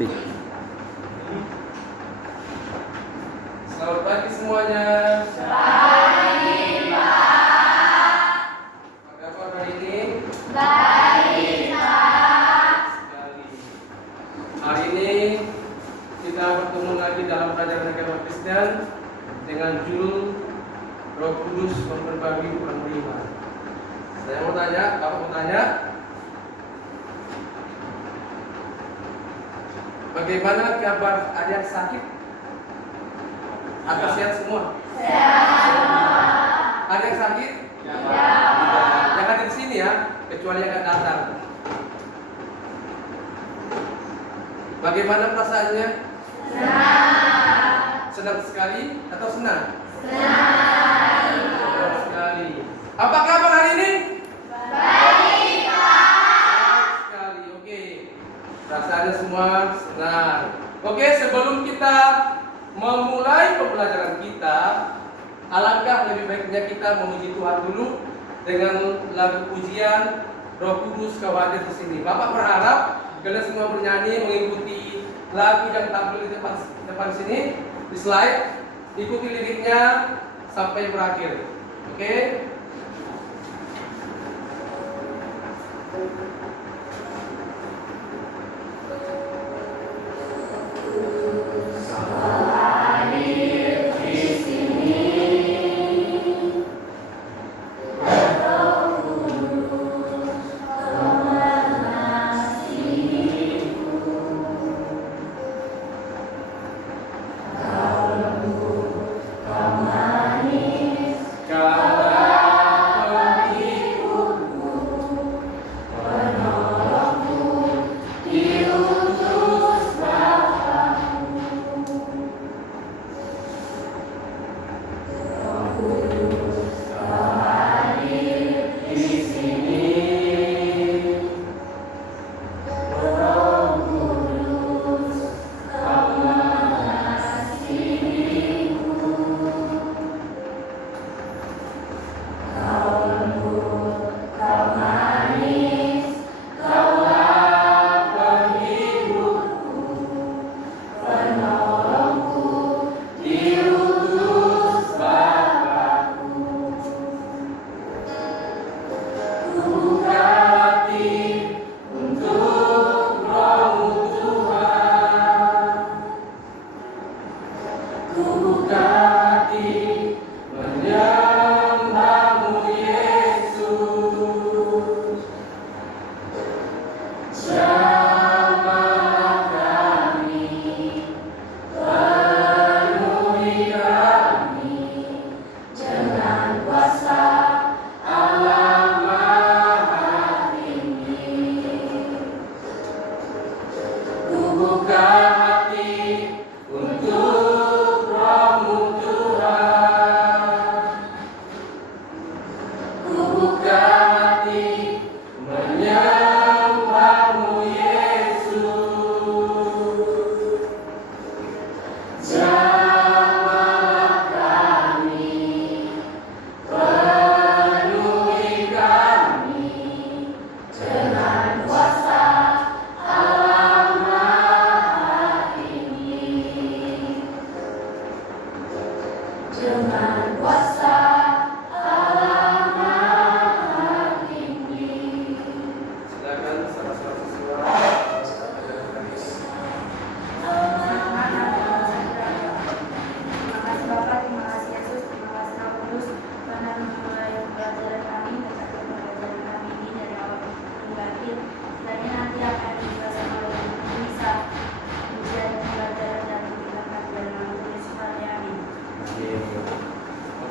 Putih. Selamat pagi semuanya. Baik, Pak. Apa kabar hari ini? Baik, Pak. Sekali. Hari ini kita bertemu lagi dalam pelajaran agama Kristen dengan judul Roh Kudus memperbarui orang beriman. Saya mau tanya, Bapak mau tanya, bagaimana kabar ada yang sakit? Atau sehat semua? Sehat. Ada yang sakit? Tidak. Yang ada di sini ya, kecuali yang akan datang. Bagaimana perasaannya? Senang. Senang sekali atau senang? Senang. Senang sekali. Apa kabar hari ini? Baik, Pak. Baik sekali. Oke. Perasaannya semua senang. Oke, sebelum kita memulai pembelajaran kita, alangkah lebih baiknya kita memuji Tuhan dulu dengan lagu pujian Roh Kudus Kau hadir di sini. Bapak berharap kalian semua bernyanyi mengikuti lagu yang tampil di depan sini di slide, ikuti liriknya sampai berakhir. Oke?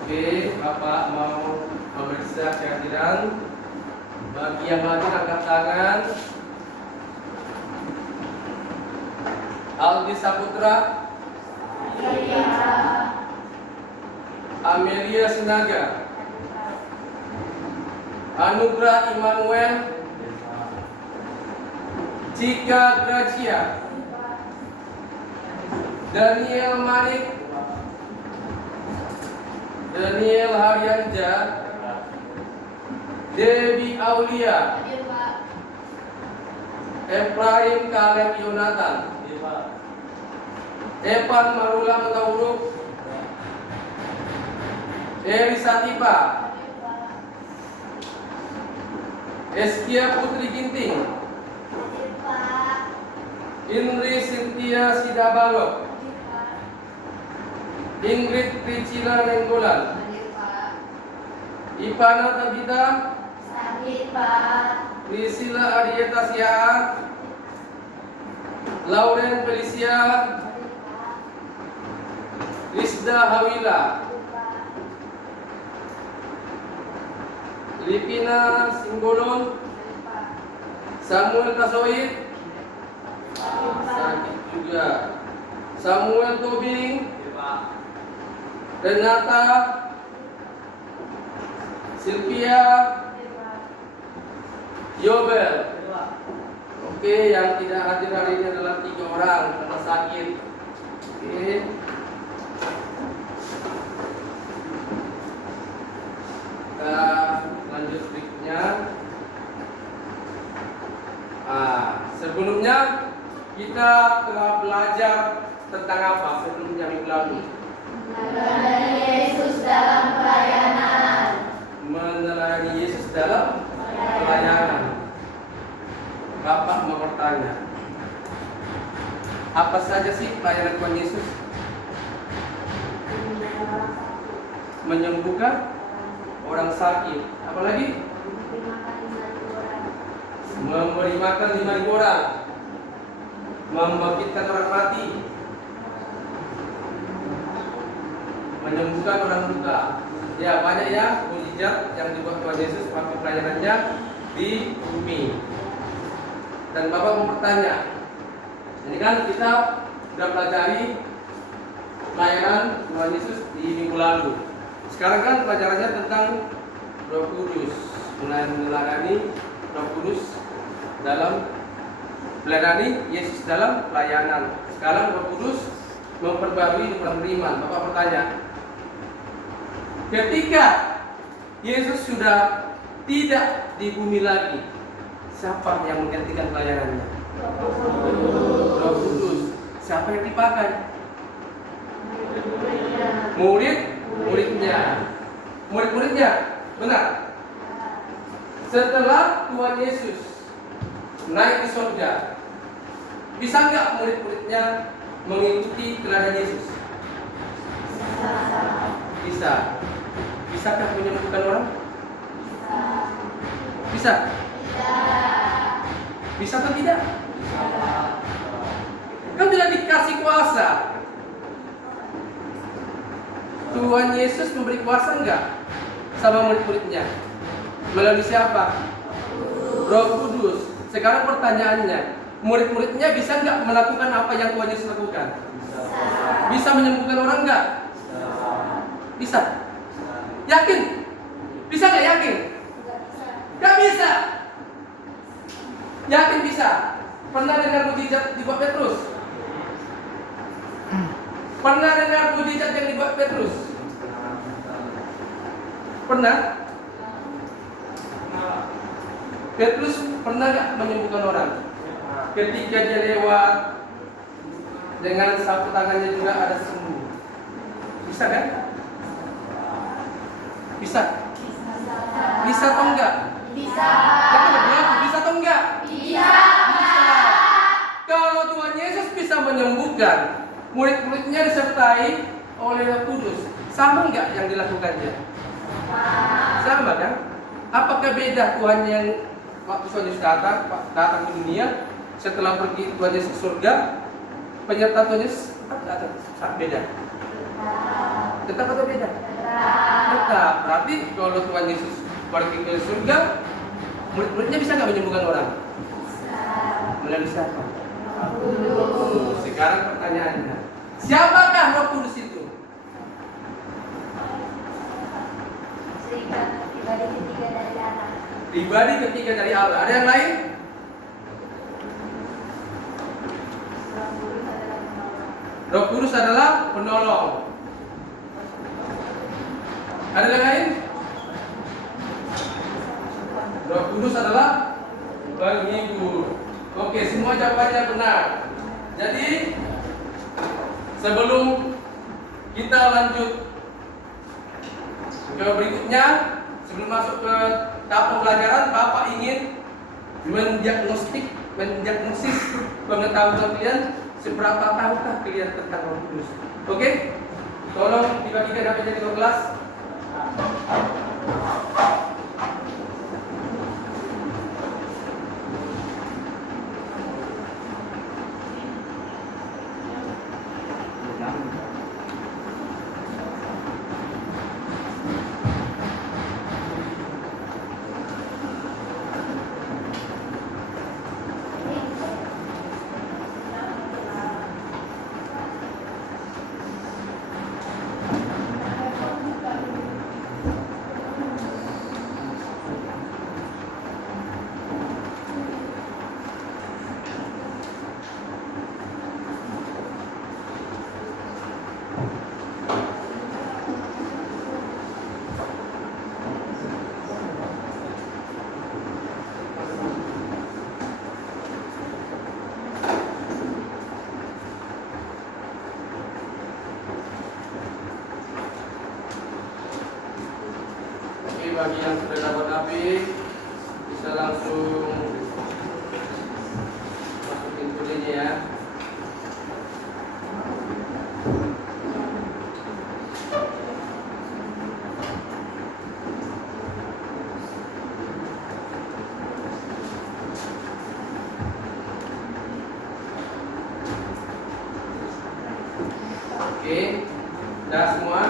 Oke, Bapak mau memeriksa kehadiran. Bagi yang hadir angkat tangan. Aldi Saputra, Amelia Sinaga, Anugrah Immanuel, Cika Gracia, Daniel Manik, Daniel Haryanja, Debbie Aulia, Efraim, Kaleb, Yonatan. Evan, Marula, Matauruk. Elisatipa. Eskia, Putri Ginting. Indri, Cynthia, Sidabalok. Ingrid, Priscilla, Nenggolan. Ipana, Tabita. Sakit, Pak. Priscilla, Arieta, Siaan. Lauren, Felicia. Lisda, Hawila. Lipina, Singgolon. Samuel, Kasoid. Sakit juga. Samuel, Tobing. Renata. Sylvia. Yobel. Oke, yang tidak hadir hari ini adalah 3 orang karena sakit. Oke. Kita lanjut berikutnya. Sebelumnya kita telah belajar tentang apa sebelumnya minggu lalu? Melayani Yesus dalam pelayanan. Melayani Yesus dalam pelayanan. Bapak mau bertanya, apa saja sih pelayanan Tuhan Yesus? Menyembuhkan orang sakit, apalagi memberi makan 5.000 orang, membangkitkan orang mati, menyembuhkan orang luka. Ya, banyak ya mukjizat yang dibuat Tuhan Yesus waktu pelayanannya di bumi. Dan Bapak mau bertanya, ini kan kita sudah pelajari pelayanan Tuhan Yesus di minggu lalu. Sekarang kan pelajarannya tentang Roh Kudus, melayani Roh Kudus dalam melayani Yesus dalam pelayanan. Sekarang Roh Kudus memperbarui orang beriman. Bapak bertanya, ketika Yesus sudah tidak di bumi lagi, siapa yang menggantikan pelayanannya? Roh Kudus. Siapa yang dipakai? Murid-muridnya. Benar. Setelah Tuhan Yesus naik ke surga, bisa nggak murid-muridnya mengikuti teladan Yesus? Bisa. Bisakah menyembuhkan orang? Bisa. Bisa atau tidak? Kan sudah dikasih kuasa. Tuhan Yesus memberi kuasa enggak sama murid-muridnya? Melalui siapa? Roh Kudus. Sekarang pertanyaannya, murid-muridnya bisa enggak melakukan apa yang Tuhan Yesus lakukan? Bisa menyembuhkan orang enggak? Bisa. Yakin? Bisa enggak yakin? Enggak bisa. Yakin bisa? Pernah dengar mukjizat dibuat Petrus? Pernah dengar mukjizat yang dibuat Petrus? Pernah? Petrus pernah gak menyembuhkan orang? Ketika dia lewat dengan sapu tangannya juga ada sembuh. Bisa kan? Bisa? Bisa atau enggak? Bisa. Jangan berlaku, bisa atau enggak? Bisa. Kalau Tuhan Yesus bisa menyembuhkan, murid-muridnya disertai oleh Roh Kudus, sama enggak yang dilakukannya? Sama kan? Apakah beda Tuhan yang waktu Tuhan Yesus datang ke dunia, setelah pergi Tuhan Yesus ke surga, penyerta Tuhan Yesus beda? Tetap atau beda? Tetap. Berarti kalau Tuhan Yesus pergi ke surga, murid-muridnya bisa nggak menyembuhkan orang? Melalui siapa? Sekarang pertanyaannya, siapakah Roh Kudus itu? Pribadi ketiga dari Allah. Ada yang lain? Roh Kudus adalah penolong. Ada yang lain? Roh Kudus adalah penghibur. Oke, semua jawabannya benar. Jadi sebelum kita lanjut ke berikutnya, sebelum masuk ke tahap pembelajaran, Bapak ingin mendiagnosis pengetahuan kalian seberapa tahukah kalian tentang Roh Kudus. Oke? Tolong dibagikan HP-nya di kelas. Bagi yang sudah dapat HP bisa langsung masukin kodenya ya. Oke, udah semua.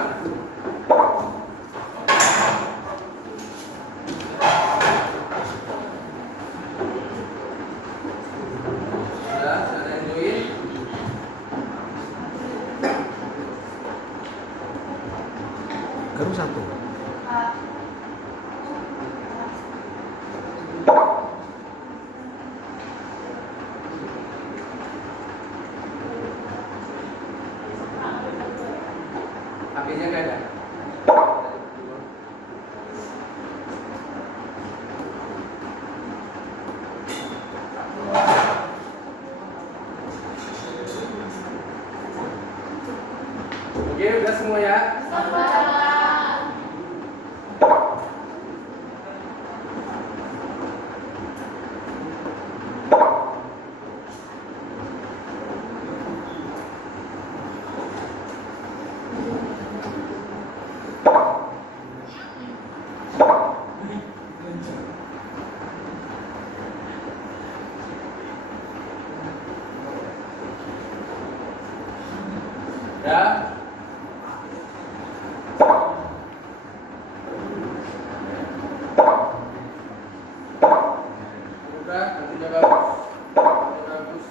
Baru satu. HP-nya nggak ada. Oke, udah semua ya. Ya. Udah, nanti bagus. Bagus.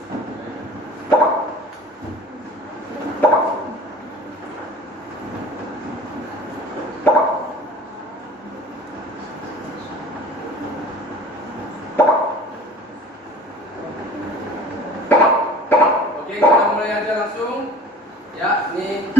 Oke, kita mulai aja langsung. Ya, nih.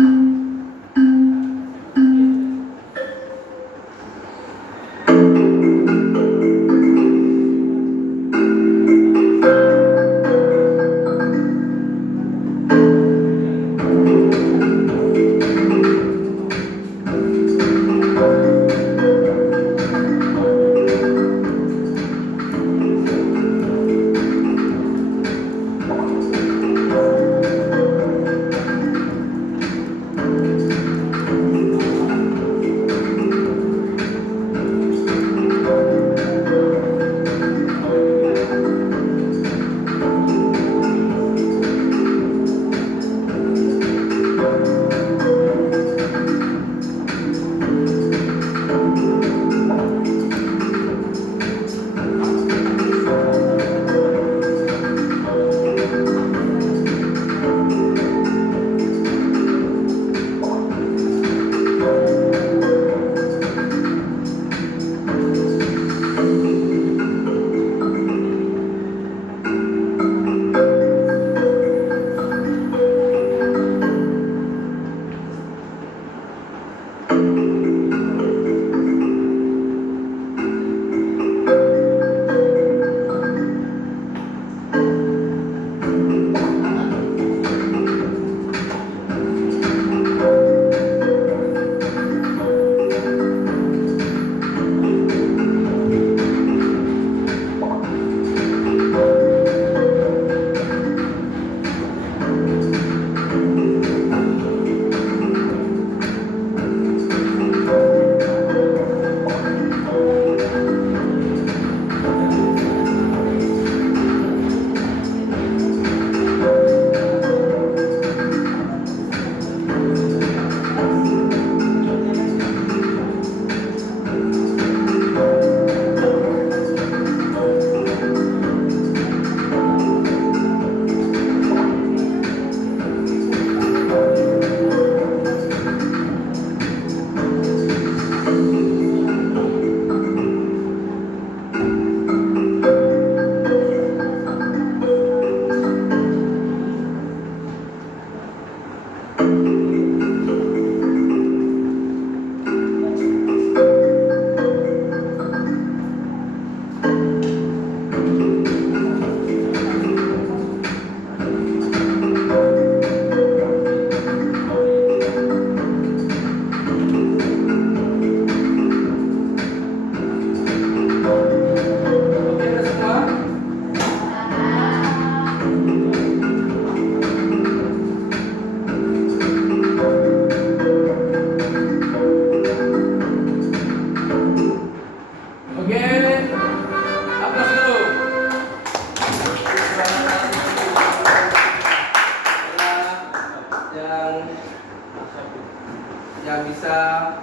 bisa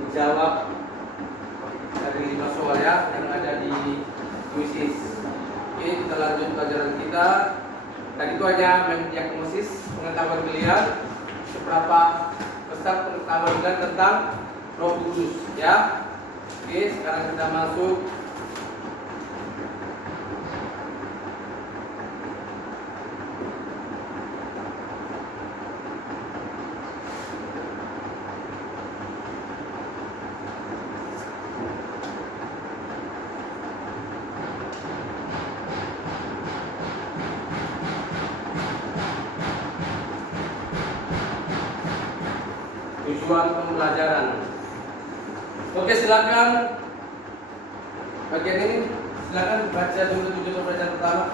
menjawab dari 5 soal ya yang ada di kuisis. Oke, kita lanjut pelajaran kita. Tadi itu hanya mendiagnosis pengetahuan kalian seberapa besar pengetahuan kalian tentang Roh Kudus ya. Oke, sekarang kita masuk tujuan pembelajaran. Oke, silakan bagian ini silakan baca dulu tujuan pembelajaran pertama.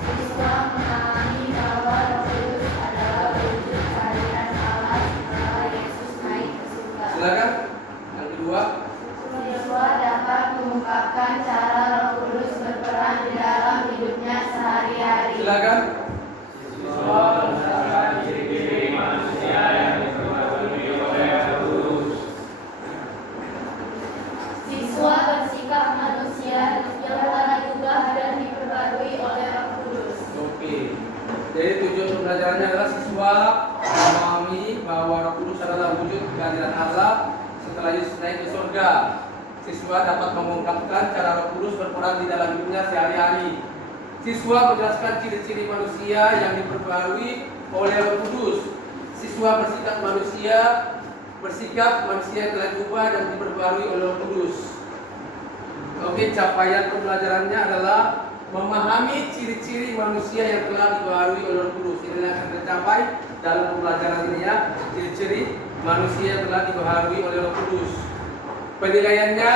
Siswa memahami bahwa Roh Kudus adalah wujud kehadiran Allah setelah Yesus naik ke surga. Silakan. Yang kedua, Siswa dapat mengungkapkan cara Roh Kudus berperan di dalam hidupnya sehari-hari. silakan. Siswa bersikap manusia yang juga dan diperbarui oleh Roh Kudus. Oke. Jadi tujuan pembelajarannya adalah siswa memahami bahwa Roh Kudus adalah wujud kehadiran Allah setelah Yesus naik ke surga. Siswa dapat mengungkapkan cara Roh Kudus berperan di dalam hidupnya sehari-hari. Siswa menjelaskan ciri-ciri manusia yang diperbarui oleh Roh Kudus. Siswa bersikap manusia yang telah diubah dan diperbarui oleh Roh Kudus. Oke, capaian pembelajarannya adalah memahami ciri-ciri manusia yang telah dibaharui oleh Roh Kudus. Ini yang akan tercapai dalam pembelajaran ini ya, ciri-ciri manusia yang telah dibaharui oleh Roh Kudus. Penilaiannya,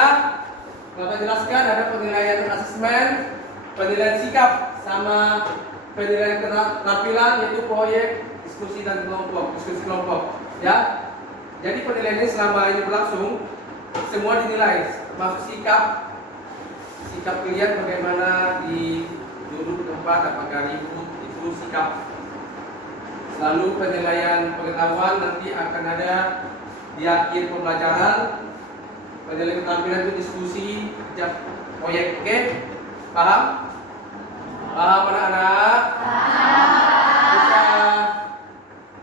Bapak jelaskan ada penilaian asesmen, penilaian sikap, sama penilaian keterampilan yaitu proyek, diskusi dan diskusi kelompok. Ya, jadi penilaian ini selama ini berlangsung semua dinilai, termasuk sikap kalian bagaimana di duduk tempat, apakah ribut, itu sikap. Lalu penilaian pengetahuan nanti akan ada di akhir pembelajaran. Penilaian keterampilan itu diskusi, proyek, oke? Paham? Paham anak-anak? Bisa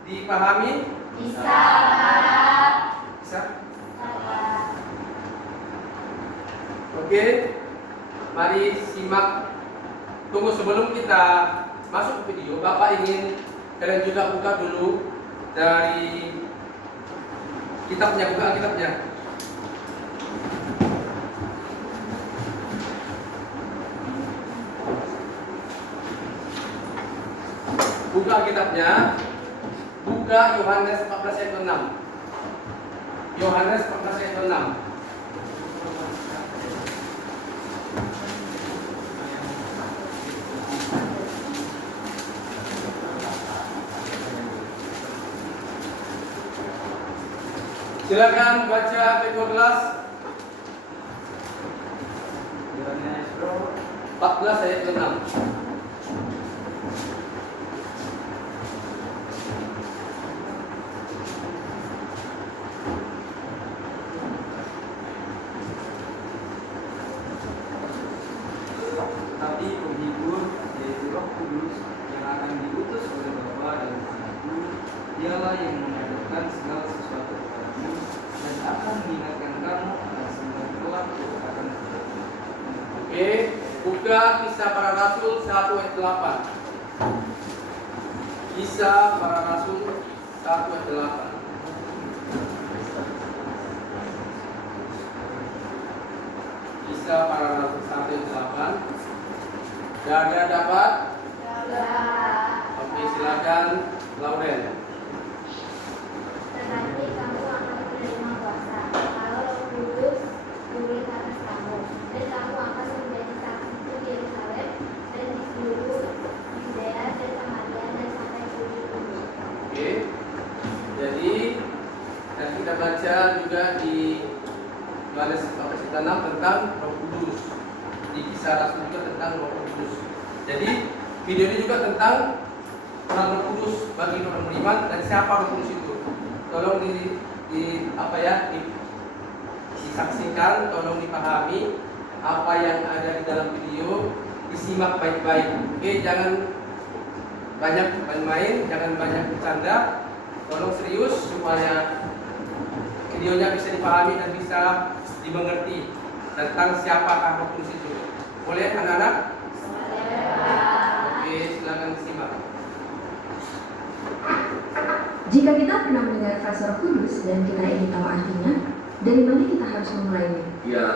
dipahami? Bisa. Bisa? Oke. Mari simak. Tunggu sebelum kita masuk ke video, Bapak ingin kalian juga buka dulu dari kitabnya, buka kitabnya. Buka kitabnya. Buka Yohanes 14 ayat 6. Yohanes 14 ayat 6. Silakan baca P12 14 ayat 6. Tapi penghibur, yaitu Roh Kudus yang akan diutus oleh Bapa dan Anakku, dialah yang mengajarkan segala sesuatu kepadamu dan akan mengingatkan kamu akan semua yang telah kukatakan kepadamu. Oke, buka Kisah Para Rasul 1 ayat 8. Kisah Para Rasul 1 ayat 8. Kisah Para Rasul 1 ayat 8. Ada dapat? Oke, silakan Lauren. Tetapi kamu akan menerima kuasa kalau Roh Kudus turun atas kamu, dan kamu akan menjadi saksiku di Yerusalem dan di seluruh Yudea dan Samaria dan sampai ke ujung bumi. Oke. Jadi nanti kita baca juga di Yohanes 6 tentang Roh Kudus. Di Kisah Rasul juga tentang Roh Kudus. Jadi video ini juga tentang peran Roh Kudus bagi orang beriman dan siapa Roh Kudus itu. tolong disaksikan, tolong dipahami apa yang ada di dalam video, disimak baik-baik. Oke, jangan banyak main-main, jangan banyak bercanda. Tolong serius supaya videonya bisa dipahami dan bisa dimengerti tentang siapakah Roh Kudus itu. Boleh anak-anak? Oke, silakan disimak. Jika kita pernah mendengar frasa Roh Kudus dan kita ingin tahu artinya, dari mana kita harus memulainya? Ya,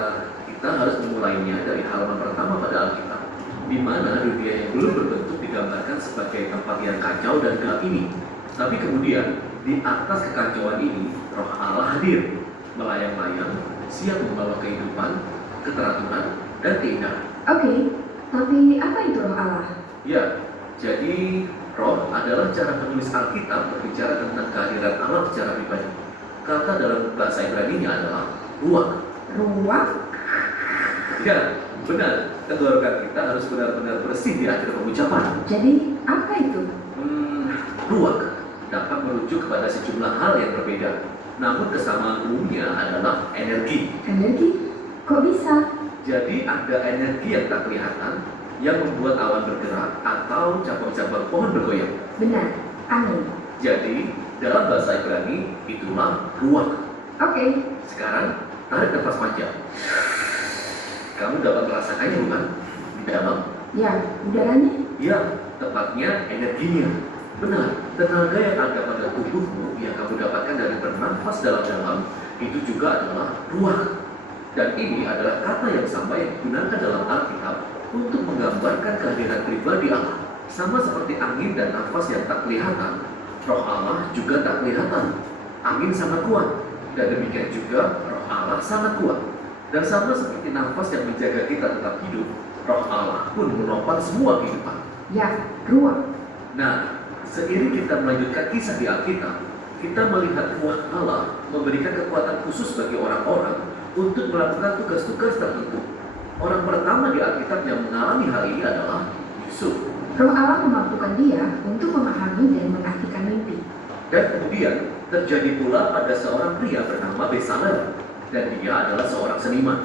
kita harus memulainya dari halaman pertama pada Alkitab, di mana dunia yang belum berbentuk digambarkan sebagai tempat yang kacau dan gelap ini. Tapi kemudian, di atas kekacauan ini, Roh Allah hadir, melayang-layang, siap membawa kehidupan, keteraturan, dan keindahan. Oke, tapi apa itu Roh Allah? Ya, jadi Roh adalah cara penulis Alkitab berbicara tentang kehadiran Allah secara pribadi. Kata dalam bahasa Ibrani-nya adalah ruach. Ruach? Ya, benar. Tenggorokan kita harus benar-benar bersih di akhir pengucapan. Jadi, apa itu? Ruach dapat merujuk kepada sejumlah hal yang berbeda. Namun kesamaan umumnya adalah energi. Energi? Kok bisa? Jadi ada energi yang tak kelihatan yang membuat awan bergerak atau cabang-cabang pohon bergoyang. Benar, angin. Jadi dalam bahasa Ibrani itulah ruach. Oke, Sekarang tarik nafas panjang. Kamu dapat merasakannya bukan? Di dalam? ya, udaranya? Ya, tepatnya energinya. Benar, tenaga yang ada pada tubuhmu yang kamu dapatkan dari bernafas dalam-dalam itu juga adalah ruach. Dan ini adalah kata yang sama yang digunakan dalam Alkitab untuk menggambarkan kehadiran pribadi Allah. Sama seperti angin dan nafas yang tak kelihatan, Roh Allah juga tak kelihatan. Angin sangat kuat, dan demikian juga Roh Allah sangat kuat. Dan sama seperti nafas yang menjaga kita tetap hidup, Roh Allah pun menopang semua kehidupan. Ya, ruach. Nah, seiring kita melanjutkan kisah di Alkitab, kita melihat Ruach Allah memberikan kekuatan khusus bagi orang-orang untuk melakukan tugas-tugas tertentu. Orang pertama di Alkitab yang mengalami hal ini adalah Yusuf. Roh Allah memampukan dia untuk memahami dan mengartikan mimpi. Dan kemudian terjadi pula pada seorang pria bernama Bezalel, dan dia adalah seorang seniman.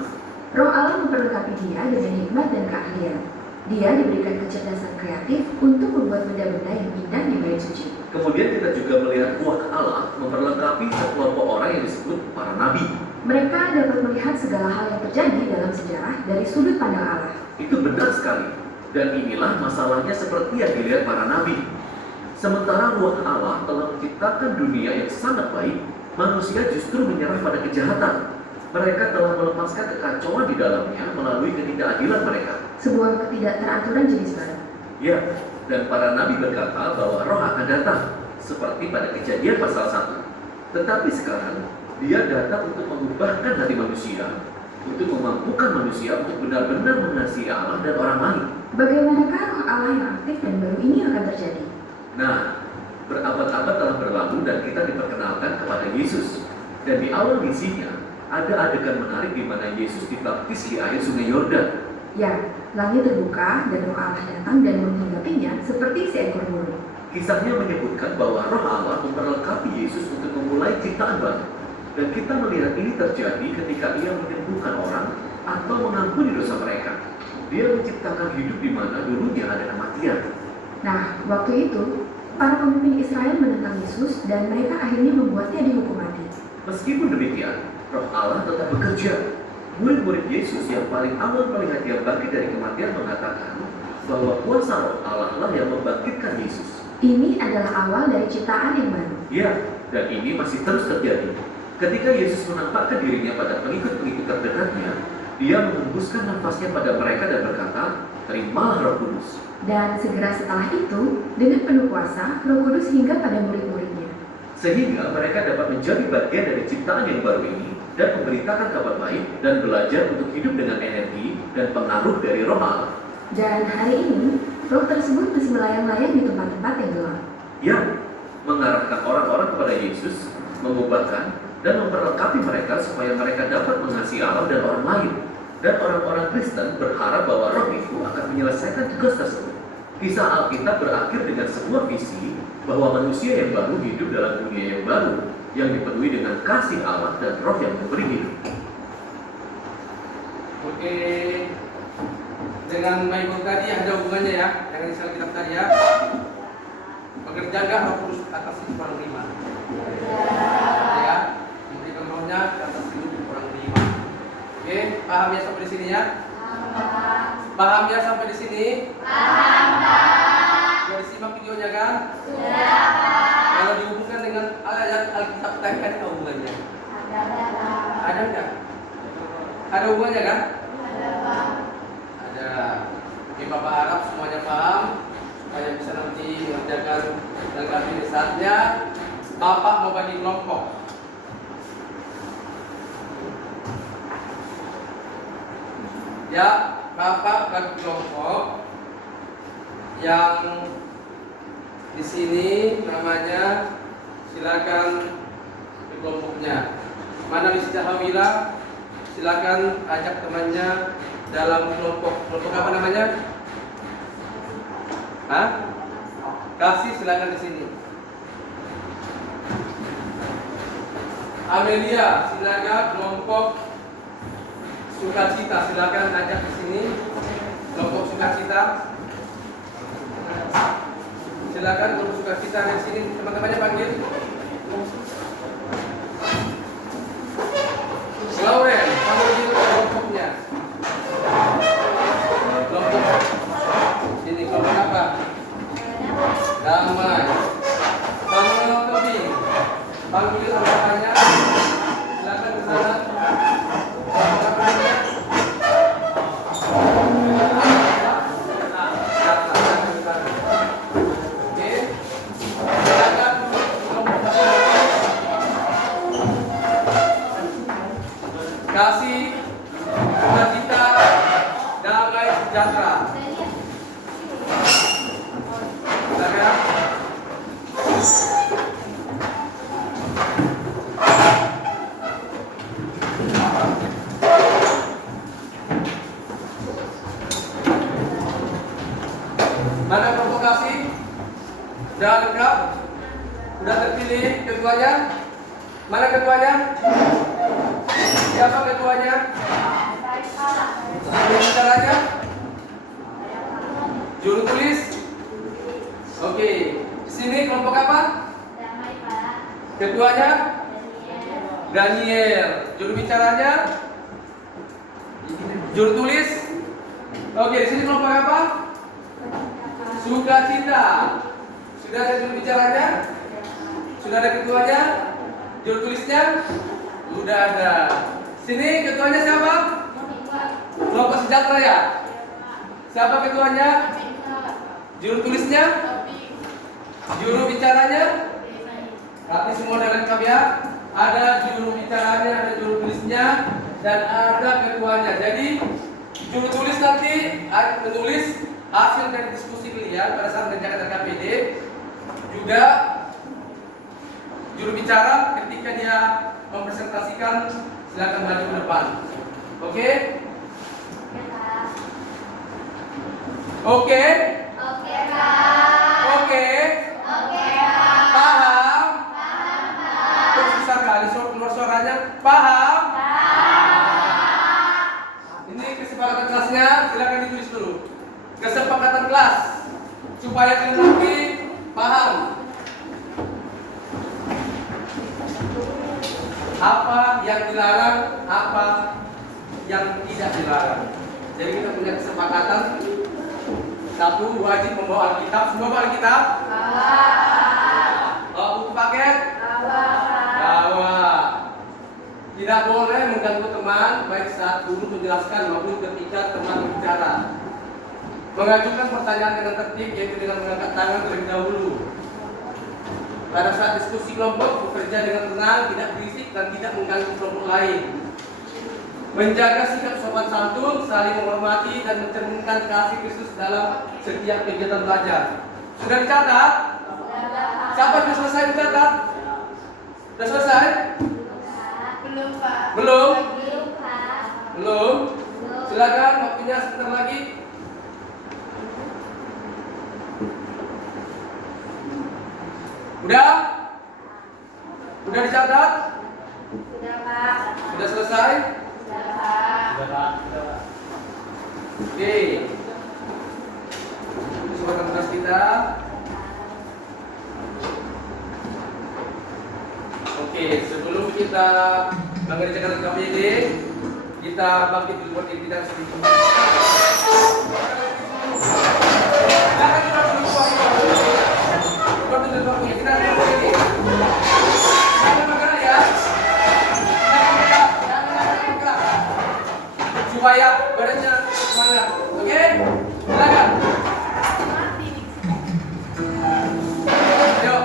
Roh Allah memperlengkapi dia dengan hikmat dan keahlian. Dia diberikan kecerdasan kreatif untuk membuat benda-benda yang indah di bait suci. Kemudian kita juga melihat Ruach Allah memperlengkapi sekelompok orang yang disebut para nabi. Mereka dapat melihat segala hal yang terjadi dalam sejarah dari sudut pandang Allah. Itu benar sekali. Dan inilah masalahnya seperti yang dilihat para nabi. Sementara Ruach Allah telah menciptakan dunia yang sangat baik, manusia justru menyerah pada kejahatan. Mereka telah melepaskan kekacauan di dalamnya melalui ketidakadilan mereka. Sebuah ketidakteraturan jenis baru. Ya, dan para nabi berkata bahwa Roh akan datang, seperti pada Kejadian pasal 1. Tetapi sekarang, dia datang untuk mengubahkan hati manusia, untuk memampukan manusia untuk benar-benar mengasihi Allah dan orang lain. Bagaimanakah Roh Allah yang aktif dan baru ini akan terjadi? Nah, berabad-abad telah berlalu dan kita diperkenalkan kepada Yesus. Dan di awal misinya, ada adegan menarik di mana Yesus dibaptis di air sungai Yordan. Ya, langit terbuka dan Roh Allah datang dan menghinggapinya seperti seekor burung. Kisahnya menyebutkan bahwa Roh Allah memperlengkapi Yesus untuk memulai ciptaan baru. Dan kita melihat ini terjadi ketika ia menyembuhkan orang atau mengampuni dosa mereka. Dia menciptakan hidup di mana dulunya ada kematian. Nah, waktu itu, para pemimpin Israel menentang Yesus dan mereka akhirnya membuatnya dihukum mati. Meskipun demikian, Roh Allah tetap bekerja. Murid-murid Yesus yang paling awal melihat dia bangkit dari kematian mengatakan bahwa kuasa Roh Allah lah yang membangkitkan Yesus. Ini adalah awal dari ciptaan yang baru. Ya, dan ini masih terus terjadi. Ketika Yesus menampakkan dirinya pada pengikut-pengikut terdekatnya, dia mengembuskan nafasnya pada mereka dan berkata, "Terimalah Roh Kudus." Dan segera setelah itu, dengan penuh kuasa, Roh Kudus hingga pada murid-muridnya. Sehingga mereka dapat menjadi bagian dari ciptaan yang baru ini dan memberitakan kabar baik dan belajar untuk hidup dengan energi dan pengaruh dari Roh Allah. Dan hari ini, roh tersebut masih melayang-layang di tempat-tempat yang gelap. Ya, mengarahkan orang-orang kepada Yesus, mengubahkan dan memperlengkapi mereka supaya mereka dapat mengasihi Allah dan orang lain. Dan orang-orang Kristen berharap bahwa roh itu akan menyelesaikan tugas tersebut. Kisah Alkitab berakhir dengan sebuah visi bahwa manusia yang baru hidup dalam dunia yang baru. yang dipenuhi dengan kasih Allah dan Roh yang memberi hidup. Oke, dengan Bible tadi ada hubungannya ya, dengan isi Alkitab tadi ya. Bekerjaga Roh Kudus atas hidup orang beriman. Ya, memberikan rohnya atas hidup orang beriman. Oke, paham ya sampai di sini ya? Paham ya sampai di sini? Paham. Sudah disimak videonya kan? Sudah. Kalau dihubungkan dengan ayat Alkitab tadi ada hubungannya? Ada nggak? Ada hubungannya kan? Ada. Oke, Bapak harap semuanya paham supaya bisa nanti mengerjakan dan kali saatnya Bapak mau bagi kelompok. Ya, Bapak bagi kelompok yang di sini namanya, silakan di kelompoknya. Mana di Hawila, silakan ajak temannya dalam kelompok. Kelompok apa namanya? Hah? Kasih, silakan di sini. Amelia, silakan kelompok sukacita, silakan ajak di sini. Kelompok sukacita. Silakan kelompok sukacita di sini, teman-temannya panggil. Lauren, kamu di sini kelompoknya. Kelompok sini, kelompok apa? Damai. Kamu tebing. Panggil anggotanya. Silakan ke sana. Kelompok apa namanya? Oke. Silakan kelompok apa? Kasih, sukacita, damai sejahtera. Silakan. Mana kelompok kasih? Sudah lengkap? Sudah terpilih ketuanya? Mana ketuanya? Siapa ketuanya? Juru bicaranya? Juru tulis? Oke. Sini kelompok apa? Ketuanya? Daniel. Juru bicaranya? Juru tulis? Oke, di sini kelompok apa? Sukacita. Sudah ada juru bicaranya? Sudah ada ketuanya? Juru tulisnya? Sudah ada. Sini ketuanya siapa? Kelompok sejahtera ya? Siapa ketuanya? Juru tulisnya? Juru bicaranya? Berarti semua udah lengkap ya? Ada juru bicaranya, ada juru tulisnya, dan ada ketuanya. Jadi juru tulis nanti menulis hasil dari diskusi kalian pada saat mengerjakan RKPD. Juga juru bicara ketika dia mempresentasikan, silakan maju ke depan. Oke? Oke? Oke, Pak. Oke? Oke, Pak. Paham? Paham, Pak. Kok susah kali keluar suaranya? Paham? Ini kesepakatan kelasnya, silakan ditulis dulu. Kesepakatan kelas supaya kalian nanti paham apa yang dilarang, apa yang tidak dilarang. Jadi kita punya kesepakatan. Satu, wajib membawa Alkitab. Semua bawa Alkitab? Bawa buku paket? Bawa. Tidak boleh mengganggu teman, baik saat guru menjelaskan maupun ketika teman berbicara. Mengajukan pertanyaan dengan tertib, yaitu dengan mengangkat tangan terlebih dahulu. Pada saat diskusi kelompok, bekerja dengan tenang, tidak berisik dan tidak mengganggu kelompok lain. Menjaga sikap sopan santun, saling menghormati dan mencerminkan kasih Kristus dalam setiap kegiatan belajar. Sudah dicatat? Siapa sudah selesai mencatat? Sudah selesai? Belum, Pak. Belum? Belum, Pak. Belum? Silakan, waktunya sebentar lagi. Udah? Udah dicatat? Sudah, Pak. Sudah selesai? Sudah, Pak. Oke. Kesempatan tugas kita. Oke, sebelum kita mengerjakan KPD, kita bangkit dulu buat kita sedikit. Supaya badannya semangat, oke? Silakan. Ayo.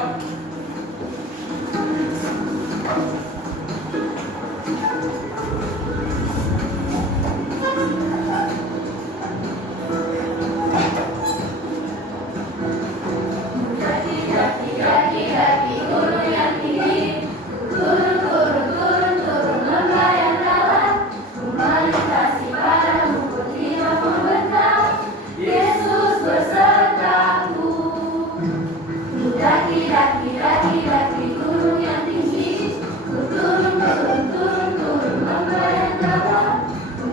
Daki gunung yang tinggi, turun lembah yang dalam, melintasi padang rumput hijau membentang. Yesus besertaku. Daki gunung yang tinggi, turun lembah yang dalam,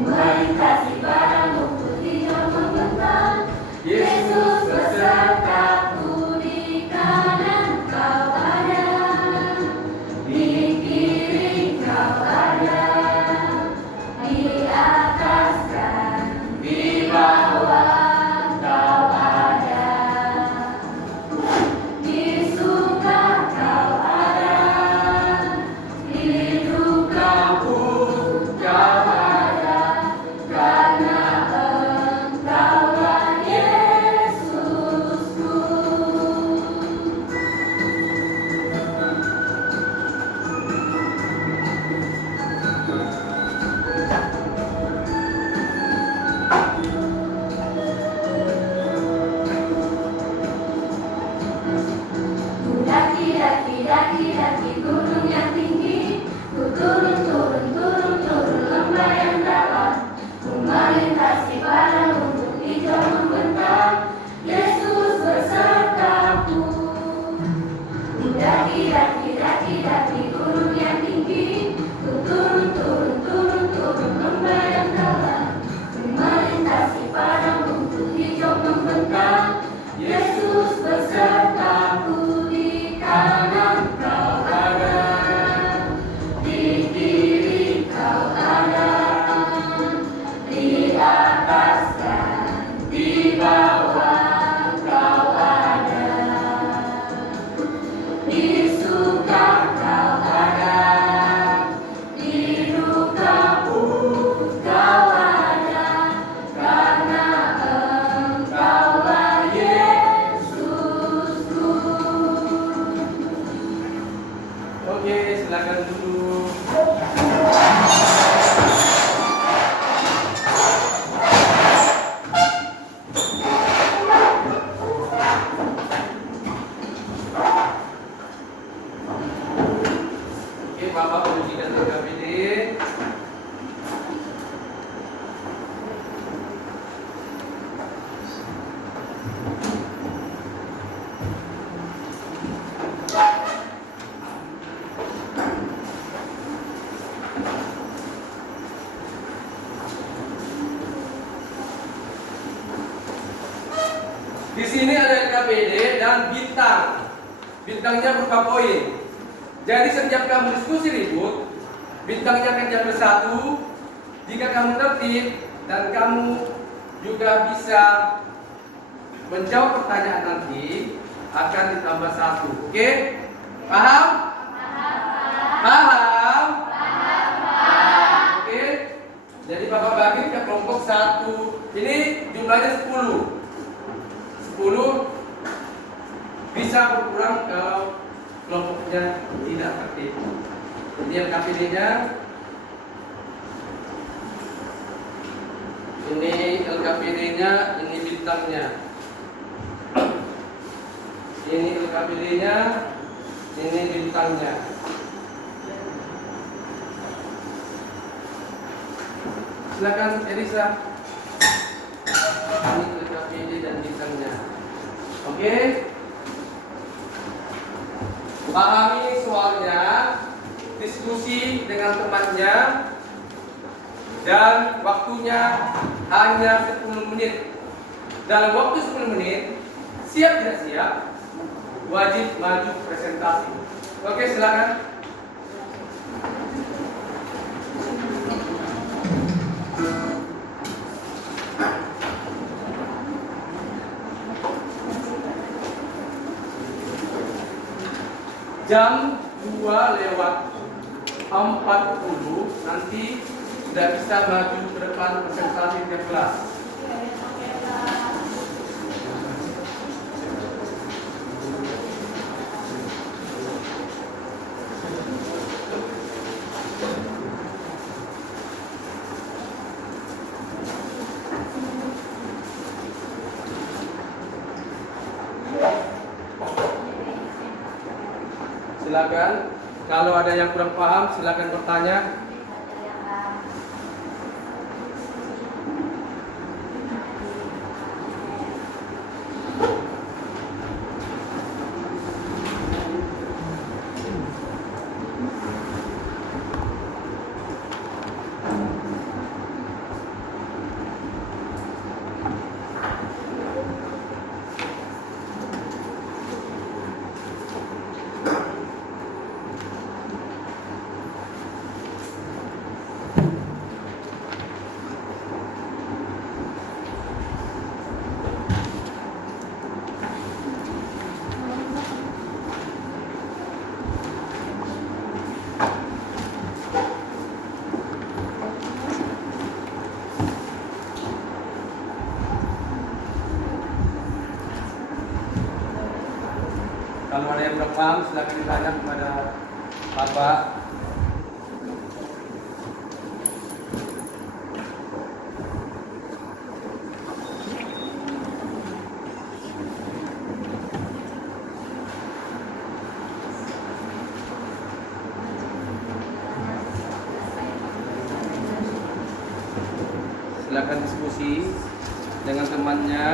melintasi padang rumput hijau membentang. Yesus besertaku, di kanan kau ada, di kiri kau ada, di atas dan di bawah kau ada, di suka kau ada, di duka kau ada, karena Engkaulah Yesusku. Daki gunung yang tinggi, ku turun lembah yang dalam, ku melintasi padang rumput hijau membentang. Yesus besertaku. Daki gunung yang tinggi, ku turun lembah yang dalam, ku melintasi padang rumput hijau membentang. Yesus besertaku, di kanan kau ada, di kiri kau ada, di atas dan di bawah kau ada, di suka kau ada, di duka kau ada, karena Engkaulah Yesusku. Oke, silakan duduk. Oke, Bapak ujian KPD. Di sini ada LKPD dan bintang. Bintangnya berupa poin. Jadi setiap kamu diskusi ribut, bintangnya akan jadi 1. Jika kamu tertib dan kamu juga bisa menjawab pertanyaan nanti, akan ditambah 1. Oke? Paham? Paham? Oke? Jadi Bapak bagi ke kelompok 1. Ini jumlahnya 10. 10 bisa berkurang kalau kelompoknya tidak tertib. Ini yang KPD-nya. Ini LKPD-nya, ini bintangnya. Ini LKPD-nya, ini bintangnya. Silakan Elisa. Ini LKPD dan bintangnya. Oke? Pahami soalnya. diskusi dengan temannya dan waktunya hanya 10 menit. Dalam waktu 10 menit, siap tidak siap, wajib maju presentasi. Oke, silakan. Jam 2:40 nanti sudah bisa maju ke depan presentasi ke kelas. Silakan. Kalau ada yang kurang paham, silakan bertanya. Kalau ada yang kurang paham, silakan ditanya kepada Bapak. Silakan diskusi dengan temannya.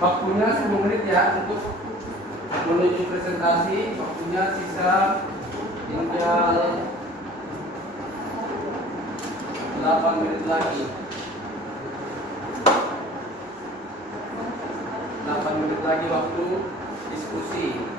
Waktunya 10 menit ya untuk menuju presentasi. Waktunya sisa tinggal 8 menit lagi. 8 menit lagi waktu diskusi.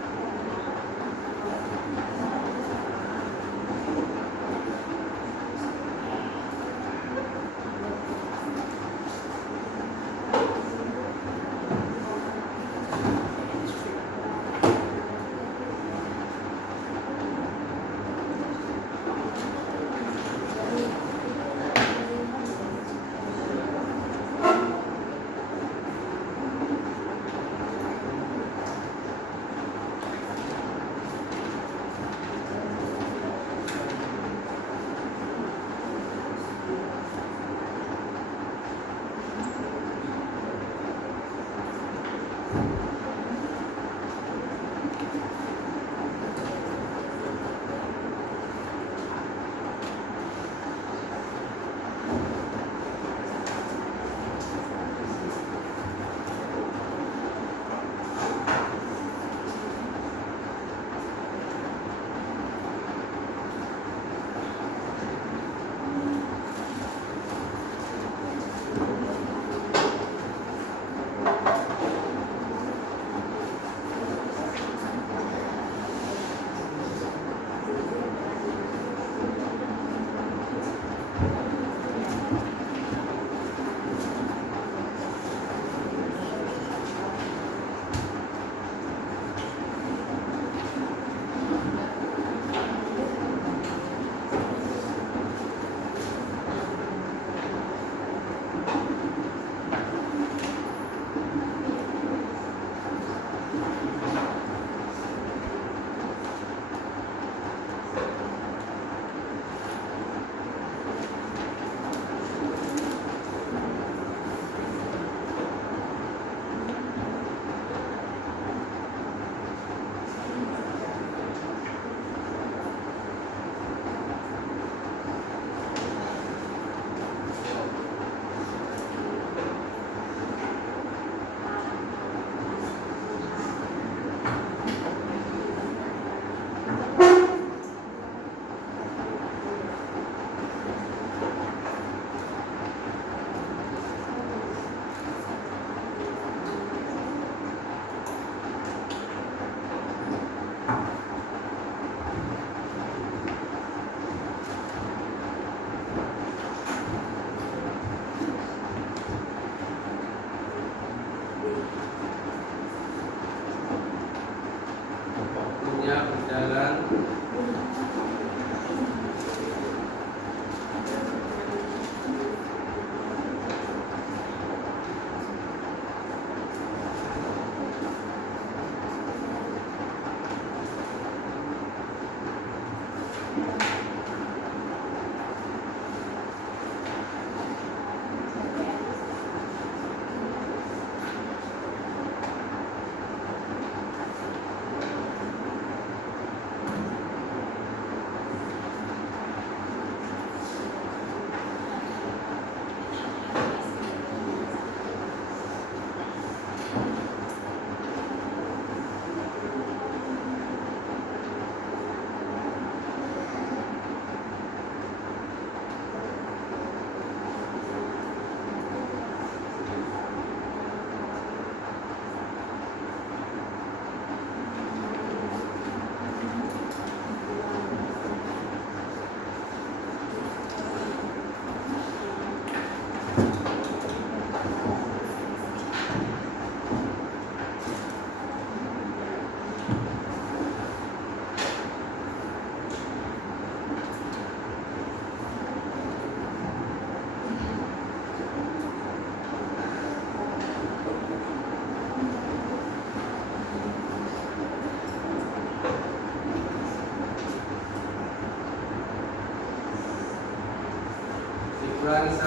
Dikurangi 1,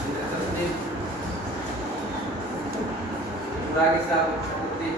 tidak tertib. Dikurangi 1, tertib.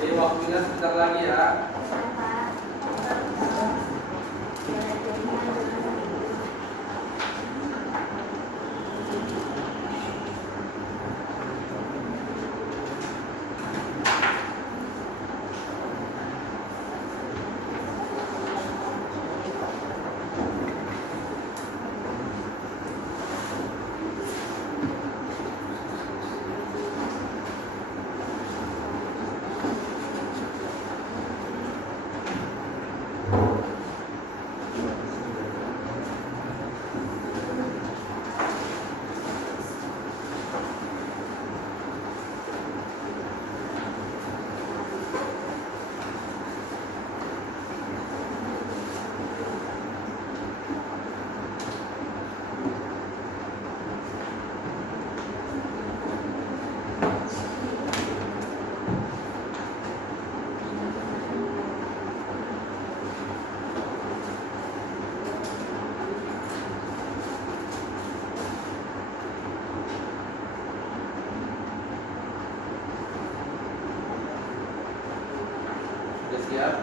Jadi waktunya sebentar lagi ya. Sudah siap?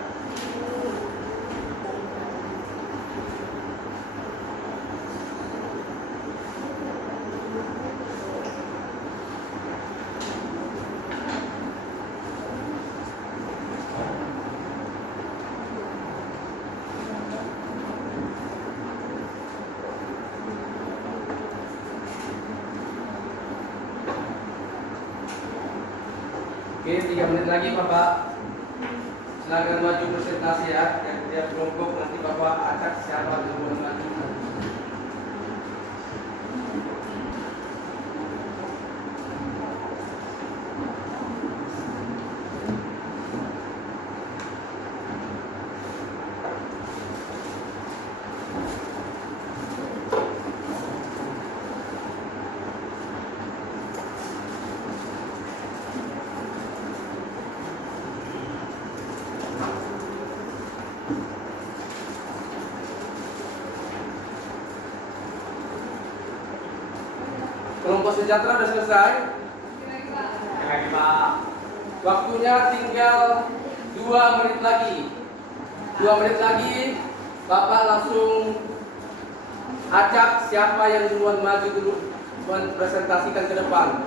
Oke, 3 menit lagi Bapak. Silakan maju presentasi ya. Yang dia kelompok nanti Bapak acak siapa yang mau maju. Kelompok sejahtera sudah selesai. Lagi Pak. Waktunya tinggal 2 menit lagi. 2 menit lagi Bapak langsung Acak, siapa yang duluan maju dulu presentasikan ke depan?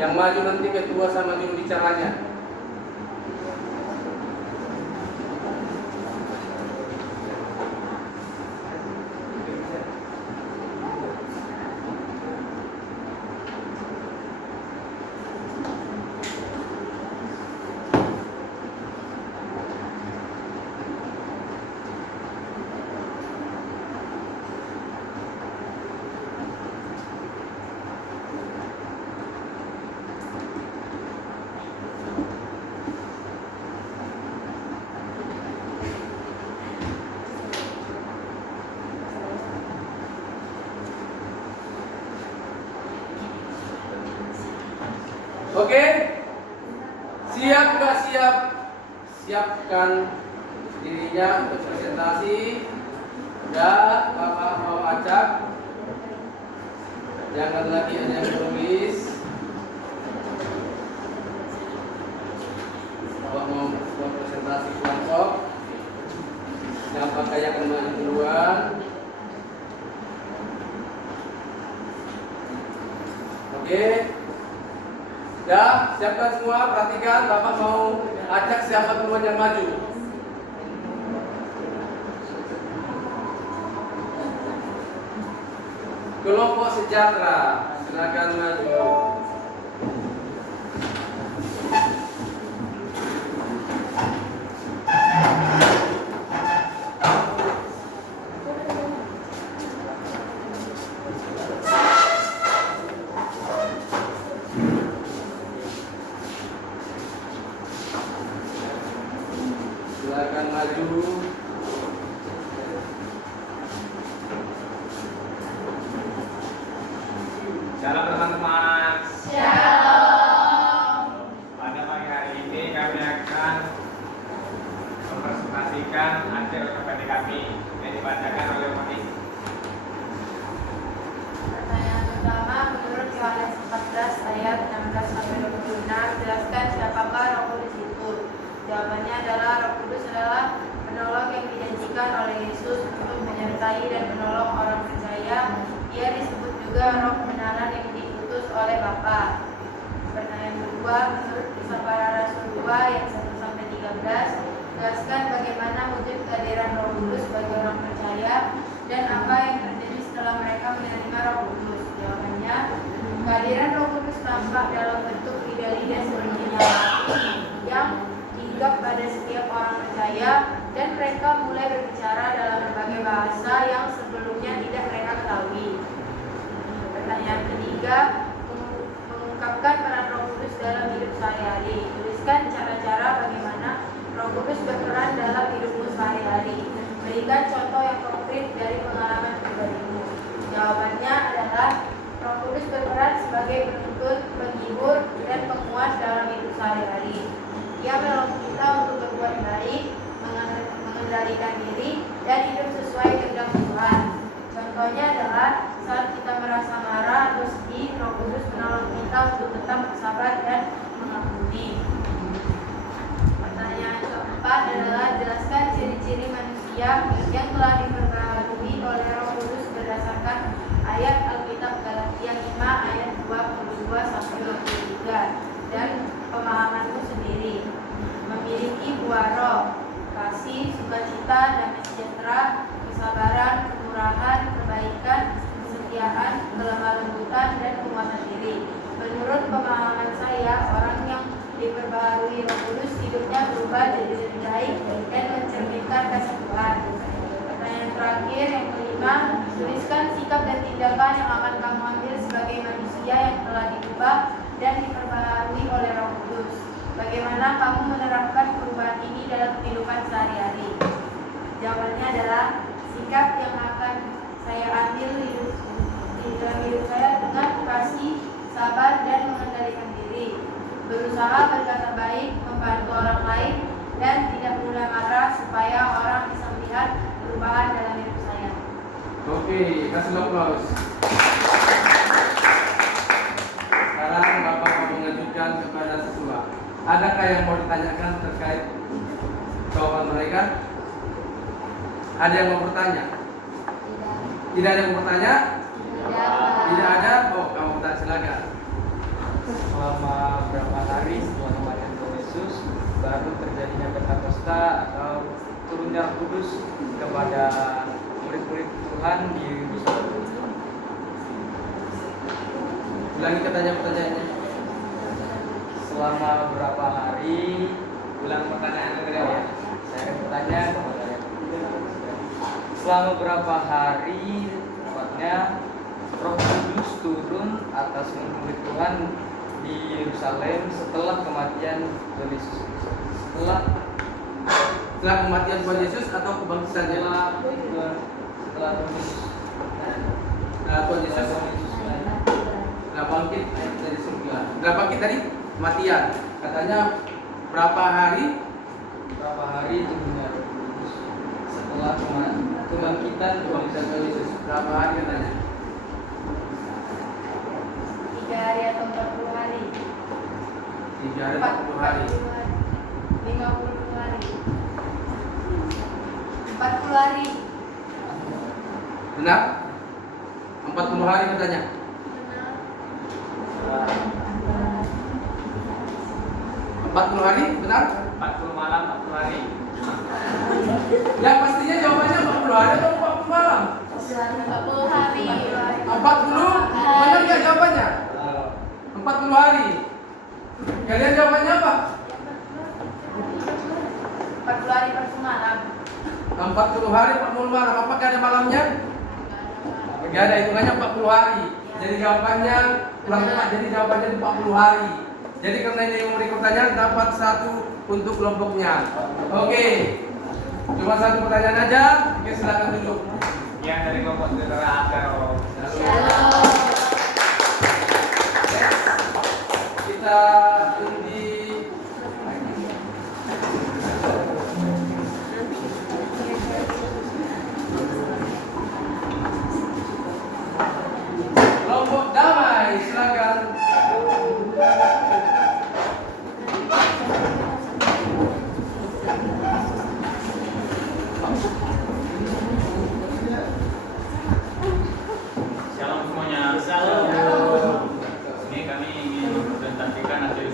Yang maju nanti ketua sama juru bicaranya. Oke, siap nggak siap? Siapkan dirinya untuk presentasi. Ya, Bapak mau acak. Jangan lagi hanya menulis. Bapak mau presentasi kelompok. Siapa yang akan maju duluan? Oke. Ya, siapkan semua, perhatikan, Bapak mau ajak siapa duluan yang maju. Kelompok sejahtera, silakan maju. Silakan maju. Shalom teman-teman. Shalom. Pada pagi hari ini kami akan mempresentasikan hasil KPD kami yang dibacakan oleh Moni. Pertanyaan pertama, menurut Yohanes 14 ayat 16 sampai 26, jelaskan siapakah Roh Kudus itu? Jawabannya adalah Roh Kudus adalah penolong yang dijanjikan oleh Yesus untuk menyertai dan menolong orang percaya. Ia disebut juga Roh kebenaran yang diutus oleh Bapa. Pertanyaan kedua, menurut Kisah Para Rasul 2 ayat 1 sampai 13, jelaskan bagaimana wujud kehadiran Roh Kudus bagi orang percaya dan apa yang terjadi setelah mereka menerima Roh Kudus. Jawabannya, kehadiran Roh Kudus tampak dalam bentuk lidah-lidah seperti nyala api yang hinggap pada setiap orang percaya dan mereka mulai berbicara dalam berbagai bahasa yang sebelumnya tidak mereka ketahui. Pertanyaan ketiga, mengungkapkan peran Roh Kudus dalam hidup sehari-hari. Tuliskan cara-cara bagaimana Roh Kudus berperan dalam hidupmu sehari-hari. Berikan contoh yang konkret dari pengalaman pribadimu. Jawabannya adalah Roh Kudus berperan sebagai penuntun, penghibur, dan penguat dalam hidup sehari-hari. Ia menolong kita untuk berbuat baik, mengendalikan diri, dan hidup sesuai kehendak Tuhan. Contohnya adalah saat kita merasa marah atau sedih, Roh Kudus menolong kita untuk tetap bersabar dan mengampuni. Pertanyaan keempat adalah jelaskan ciri-ciri manusia yang telah diperbaharui oleh Roh Kudus berdasarkan ayat Alkitab Galatia 5 ayat 22 sampai 23 dan pemahamanmu sendiri. Memiliki buah roh, kasih, sukacita, damai sejahtera, kesabaran, kemurahan, kebaikan, kesetiaan, kelemah lembutan, dan penguasaan diri. Menurut pemahaman saya, orang yang diperbaharui Roh Kudus hidupnya berubah jadi lebih baik dan mencerminkan kasih Tuhan. Pertanyaan terakhir yang kelima, tuliskan sikap dan tindakan yang akan kamu ambil sebagai manusia yang telah diubah dan diperbaharui oleh Roh Kudus. Bagaimana kamu menerapkan perubahan ini dalam kehidupan sehari-hari? Jawabannya adalah sikap yang akan saya ambil di dalam hidup saya dengan kasih, sabar, dan mengendalikan diri. Berusaha berkata baik, membantu orang lain, dan tidak mudah marah supaya orang bisa melihat perubahan dalam hidup saya. Oke, kasih aplaus. Sekarang Bapak mau mengajukan kepada siswa. Adakah yang mau ditanyakan terkait mereka? Ada yang mau bertanya? Tidak. Tidak ada yang mau bertanya? Tidak. Tidak ada? Oh, kamu bertanya, silakan. Selama berapa hari setelah kematian Tuhan Yesus baru terjadinya Pentakosta atau turunnya Roh Kudus kepada murid-murid Tuhan di Yerusalem? Ulangi pertanyaannya. Selama berapa hari? Ulang pertanyaan ya. Saya akan bertanya kepada yang selama berapa hari tepatnya Roh Kudus turun atas murid Tuhan di Yerusalem setelah kematian Tuhan Yesus? Setelah Kematian Tuhan Yesus atau kebangkitannya? setelah Tuhan Yesus. Tuhan Yesus nggak bangkit dari surga. Nggak bangkit dari kematian. Katanya berapa hari? Berapa hari turunnya Roh Kudus setelah kebangkitan Tuhan Yesus? Berapa hari katanya? 3 hari atau 40 hari? 3 hari 40 hari. 50 hari. 40 hari. Benar? 40 hari katanya. Benar. 40 hari, benar? 40 malam, 40 hari. Ya pastinya jawabannya 40 hari atau 40 malam? 40 hari. 40? Benar nggak jawabannya? 40 hari. Kalian jawabannya apa? 40 hari 40 malam. 40 hari 40 malam. Apakah ada malamnya? Enggak ada, hitungannya 40 hari. Jadi jawabannya kurang tepat. Jadi jawabannya itu 40 hari. Jadi karena ini yang memberi pertanyaan dapat 1 untuk kelompoknya. Oke. Cuma 1 pertanyaan aja. Oke, silakan duduk. Yang dari kelompok saudara Agaro. Shalom. Kita undi kelompok damai, silakan. Shalom semuanya. Ini kami ingin mempresentasikan hasil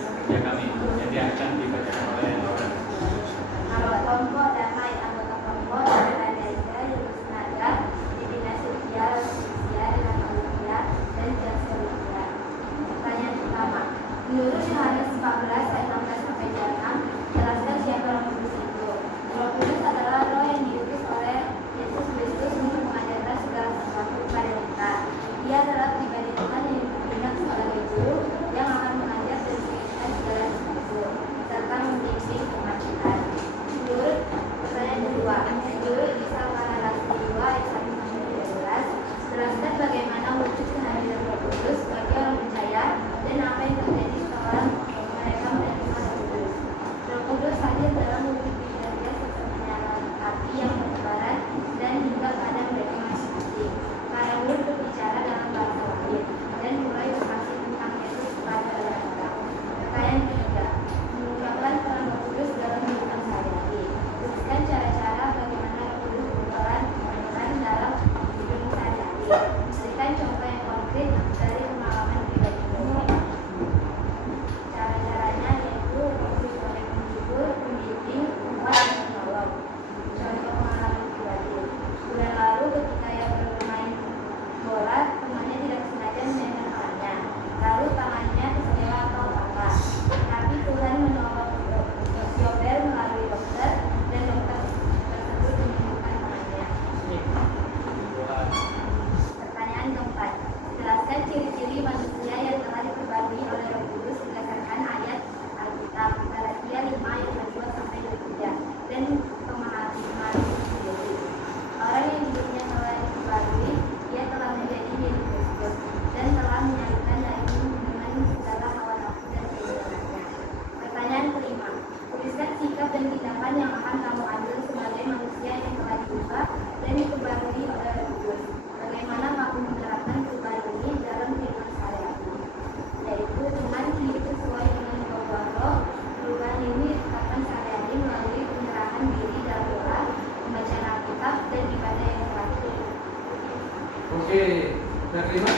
Oke, yang kelima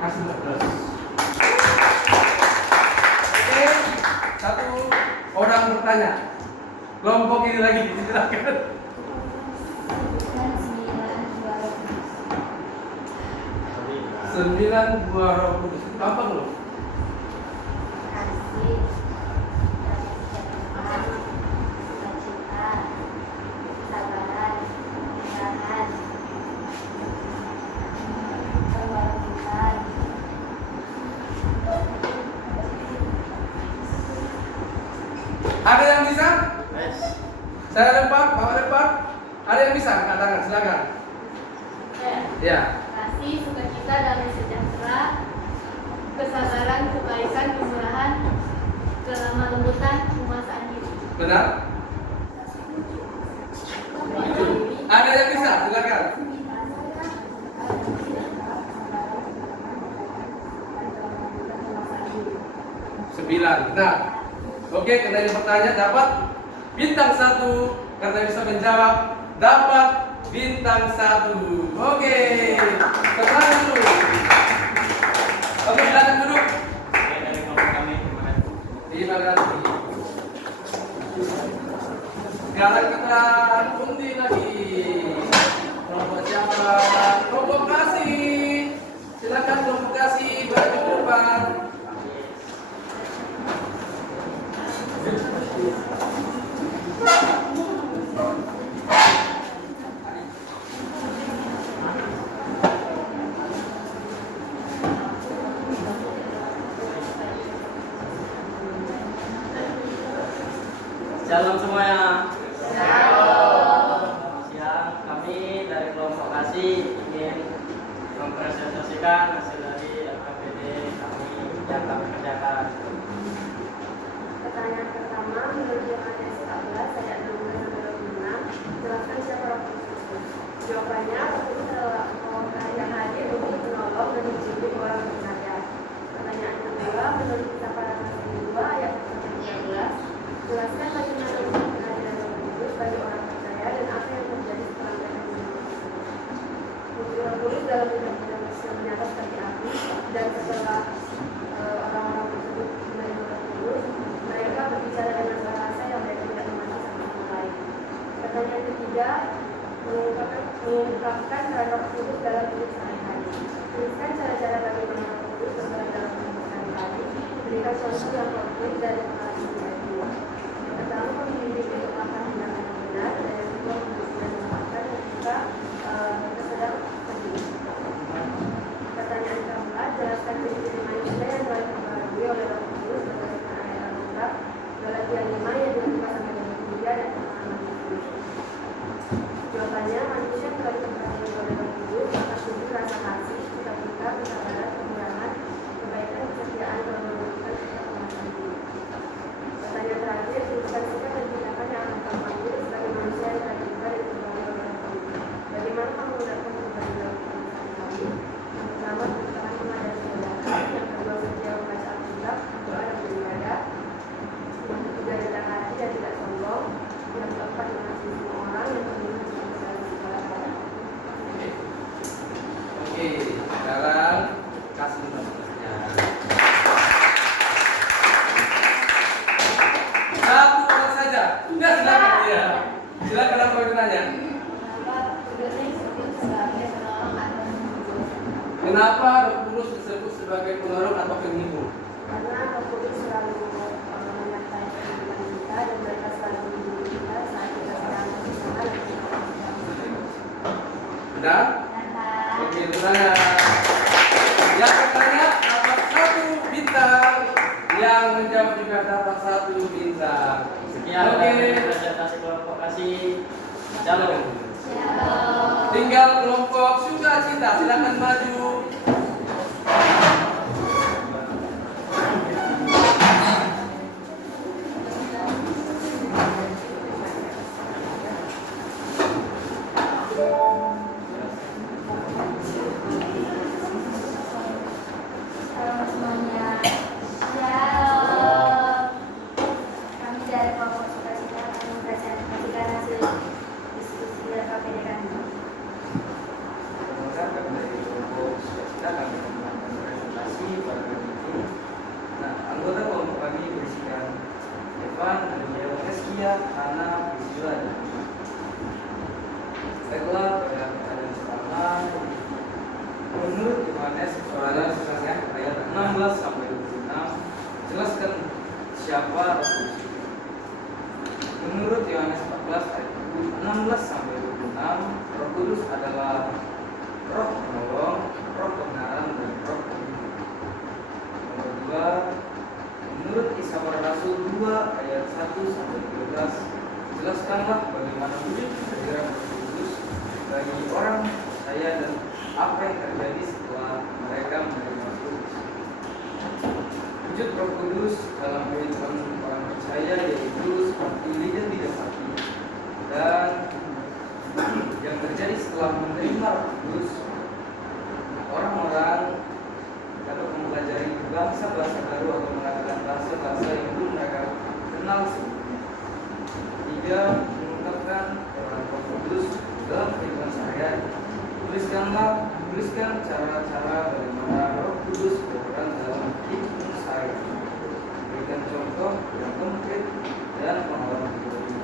kasih 15. Oke, satu orang bertanya. Kelompok ini lagi silakan. Sebutkan 9 buah roh kudus. 9 buah Roh Kudus. Gampang loh. Kasih, sukacita, kesabaran, kemurahan, kewajiban. Ada yang bisa? Saya lempar, Bapak lempar. Ada yang bisa? Angkat tangan, silakan. Ya. Kasih, sukacita, damai sejahtera, kesabaran, kebaikan, kemurahan, kelemah lembutan, penguasaan diri. Benar? Ada yang bisa? Silakan. 9. Nah, oke, karena ini pertanyaan dapat bintang 1. Karena bisa menjawab dapat bintang 1. Oke, semangat dulu. Oke, silakan duduk. Oke, dari kelompok kami, terima kasih. Terima kasih. Sekarang kita undi lagi. Kelompok siapa? Kelompok kasih. Silakan kelompok kasih baju ke depan. Shalom semuanya. Shalom. Siang kami dari kelompok kasih ingin mempresentasikan hasil dari LKPD kami yang kami kerjakan. Pertanyaan pertama, menurut Yohanes 14 ayat 12-26, jelaskan siapa Roh Kudus itu. Jawabannya, Roh Kudus adalah orang yang hadir untuk menolong dan membimbing orang percaya. Pertanyaan kedua, menurut Kisah Para Nabi 2 ayat 13, jelaskan bagaimana untuk kehadiran Roh Kudus bagi orang percaya dan apa yang terjadi setelah mereka menerima tersebut. Bukti Roh Kudus dalam bidang-bidang yang menyata seperti api, dan setelah orang-orang tersebut menerima Roh Kudus, mereka berbicara dengan bahasa yang mereka tidak mengerti satu sama lain. Pertanyaan ketiga, mengungkapkan peran Roh Kudus dalam hidup sehari-hari. Tuliskan cara-cara bagaimana Roh Kudus berperan dalam hidup sehari-hari. Berikan contoh yang konkret dari pengalaman pribadi. Yang pertama, membimbing untuk makan tindakan yang benar, dan yang kedua, membimbing makan ketika kita sedang sedih. Pertanyaan keempat, jelaskan ciri-ciri manusia yang telah diperbarui oleh Roh Kudus berdasarkan ayat Alkitab Galatia 5 ayat 22-23 dan pengalaman Yesus. Jawabannya, manusia yang telah diperbarui oleh Roh Kudus akan tumbuh rasa kasih, sukacita, kesabaran, kemurahan, kebaikan, kesetiaan, kelemah lembutan, serta penguasaan diri. Pertanyaan terakhir, tuliskan sikap dan tindakan yang akan kamu ambil sebagai manusia yang telah diperbarui dan diperbarui oleh Roh Kudus. Bagaimana kamu menggunakan pribadi Roh Kudus sehari-hari? Yang pertama, bertahan menghadapi godaan. Yang kedua, setia membaca Alkitab, berdoa dan beribadah. Yang ketiga, rendah hati dan tidak sombong. Yang keempat, mengasihi semua orang. Yang kelima, bersyukur dalam segala keadaan. Oke, sekarang kasih nomornya. Satu orang saja. Sudah silakan dia. Silakan apa yang ditanya. Kenapa Roh Kudus disebut sebagai penolong atau Kenapa Roh Kudus disebut sebagai penolong atau penghibur? penghibur? Karena Roh Kudus selalu menyertai kehidupan kita dan mereka selalu menghibur kita saat kita sedang berusaha dan sedang Benar? Oke, bertanya. Yang bertanya dapat 1 bintang, yang menjawab juga dapat 1 bintang. Sekian dari presentasi kelompok kasih. Shalom. Tinggal kelompok sukacita, silakan maju. Halo semuanya. Shalom. Kami dari kelompok sukacita akan mempresentasikan hasil diskusi LKPD kami. bagaimana wujud kehadiran Roh Kudus bagi orang percaya dan apa yang terjadi setelah mereka menerima Roh Kudus. Wujud Roh Kudus dalam kehidupan orang percaya yaitu seperti lidah sapi, dan yang terjadi setelah menerima Roh Kudus, orang-orang dapat mempelajari bahasa-bahasa baru atau mengatakan bahasa-bahasa yang belum mereka kenal sebelumnya. Tiga, mengungkapkan peran Roh Kudus dalam kehidupan sehari-hari. Tuliskan cara-cara bagaimana Roh Kudus berperan dalam hidupmu sehari-hari. Berikan contoh yang konkret dan pengalaman pribadi.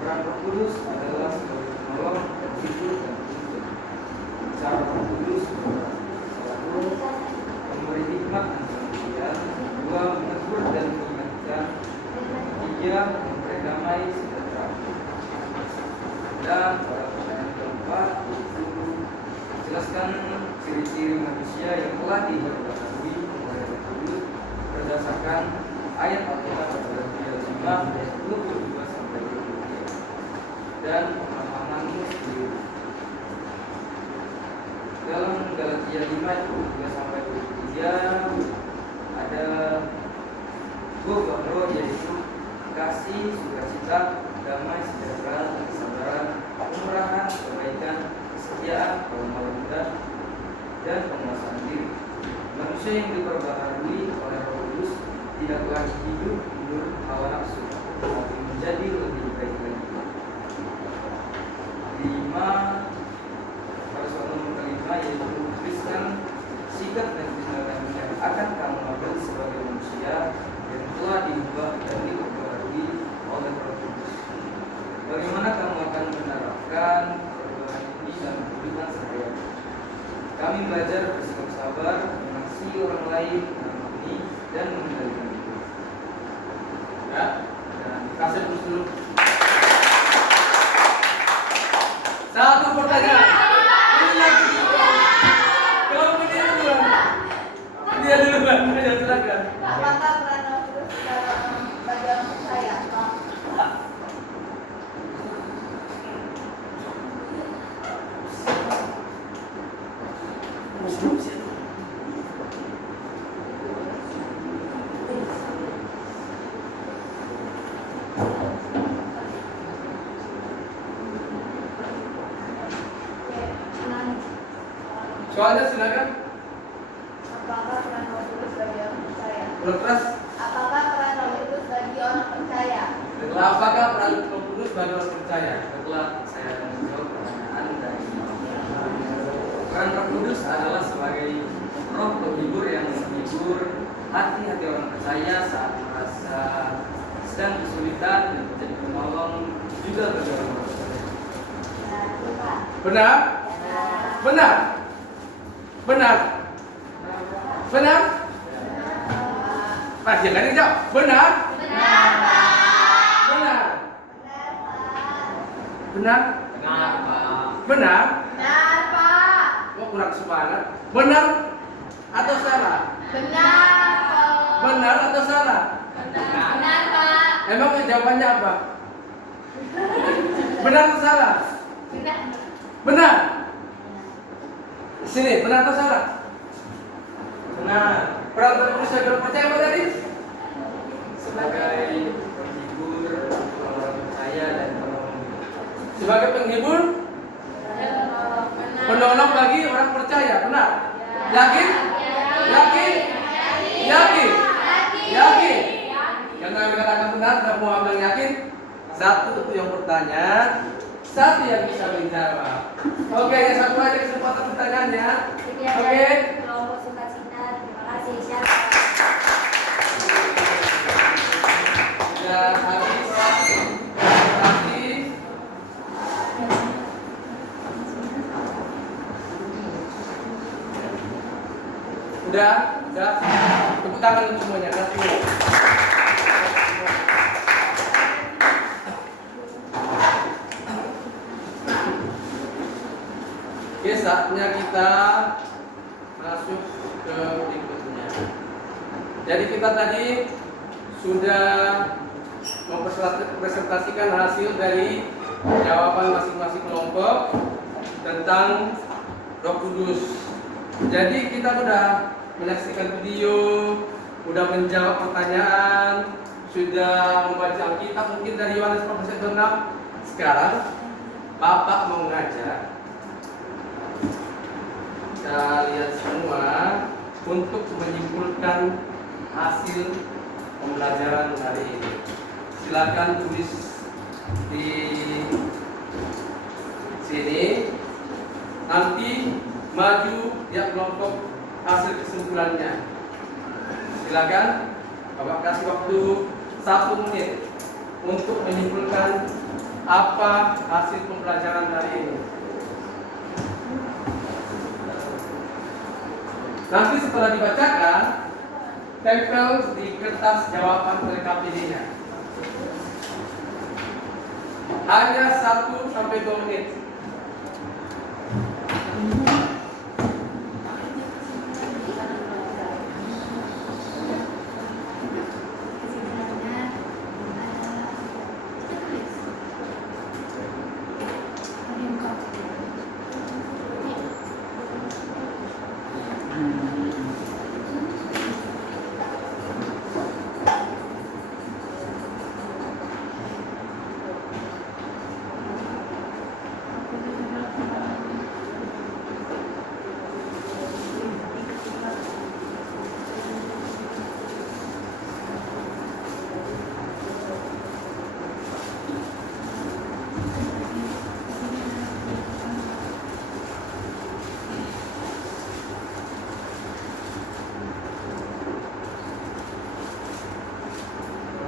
Peran Roh Kudus adalah sebagai penolong, penghibur, dan penuntun. Cara Roh Kudus berperan: satu, memberi hikmat dan pengertian; dua, menegur dan mengingatkan; tiga, memberi damai sejahtera. Dan pada pertanyaan keempat, jelaskan ciri-ciri manusia yang telah diperbarui oleh Roh Kudus berdasarkan ayat Alkitab pada Galatia 5 ayat 22 sampai 23 dan pemahamanmu sendiri. Dalam Galatia 5 ayat 22 sampai 23 ada dua buah roh, yaitu kasih, sukacita, damai, sejahtera, kesabaran, kemurahan, kebaikan, kesetiaan, kelemah lembut, dan penguasaan diri. Manusia yang diperbaharui oleh Roh Kudus tidaklah hidup menurut hawa nafsu, tapi menjadi lebih baik lagi. 5, pada soal nomor kelima, yaitu tuliskan sikap dan tindakan yang akan kamu ambil sebagai manusia yang telah diubah dan diperbaharui oleh Roh Kudus. Bagaimana kamu akan menerapkan perubahan ini dalam kehidupan sehari-hari? Kami belajar bersikap sabar, mengasihi orang lain, mengampuni, dan mengendalikan diri. Ya, dan kasih terus dulu. Satu pertanyaan. Ini lagi. Kalau dia dulu. Dia dulu, Bang. Ayo silakan. Apakah peran Roh Kudus bagi orang percaya? Soalnya silakan. Apakah peran Roh Kudus bagi orang percaya? Udah keras. Apakah peran Roh Kudus bagi orang percaya? Apakah peran Roh Kudus bagi orang percaya? Setelah saya akan menjawab pertanyaan dari peran Roh Kudus adalah sebagai roh penghibur yang menghibur hati-hati orang percaya saat merasa sedang kesulitan dan menjadi penolong juga bagi orang percaya. Benar? Benar? Benar? Benar? Pak, jangan dijawab. Benar? Benar, Pak. Benar? Benar, Pak. Benar? Benar? Benar, Pak. Kok kurang semangat? Benar atau salah? Benar, Pak. Benar atau salah? Benar, Pak. Emang jawabannya apa? Benar atau salah? Benar. Benar? Sini, benar atau salah? Benar. Peran Roh Kudus bagi orang percaya apa tadi? Sebagai penghibur orang percaya dan penolong. Sebagai penghibur, penolong bagi orang percaya. Benar? Yakin? Yakin? Yakin? Yakin? Yang kami katakan benar, tidak mau ambil yakin. Satu itu yang bertanya, satu yang bisa menjawab. Oke, yang satu aja kesempatan pertanyaannya. Oke. Kelompok sukacita, terima kasih. Siapa? Sudah habis. Habis. Udah. Tepuk tangan untuk semuanya. Kasih. Oke, saatnya kita masuk ke berikutnya. Jadi kita tadi sudah mempresentasikan hasil dari jawaban masing-masing kelompok tentang Roh Kudus. Jadi kita sudah menyaksikan video, sudah menjawab pertanyaan, sudah membaca Alkitab mungkin dari Yohanes 4:6. Sekarang Bapak mau ngajar kalian semua untuk menyimpulkan hasil pembelajaran hari ini. Silakan tulis di sini. Nanti maju tiap kelompok hasil kesimpulannya. Silakan, Bapak kasih waktu 1 menit untuk menyimpulkan apa hasil pembelajaran hari ini. Nanti setelah dibacakan, tempel di kertas jawaban KPD-nya. Hanya 1-2 menit.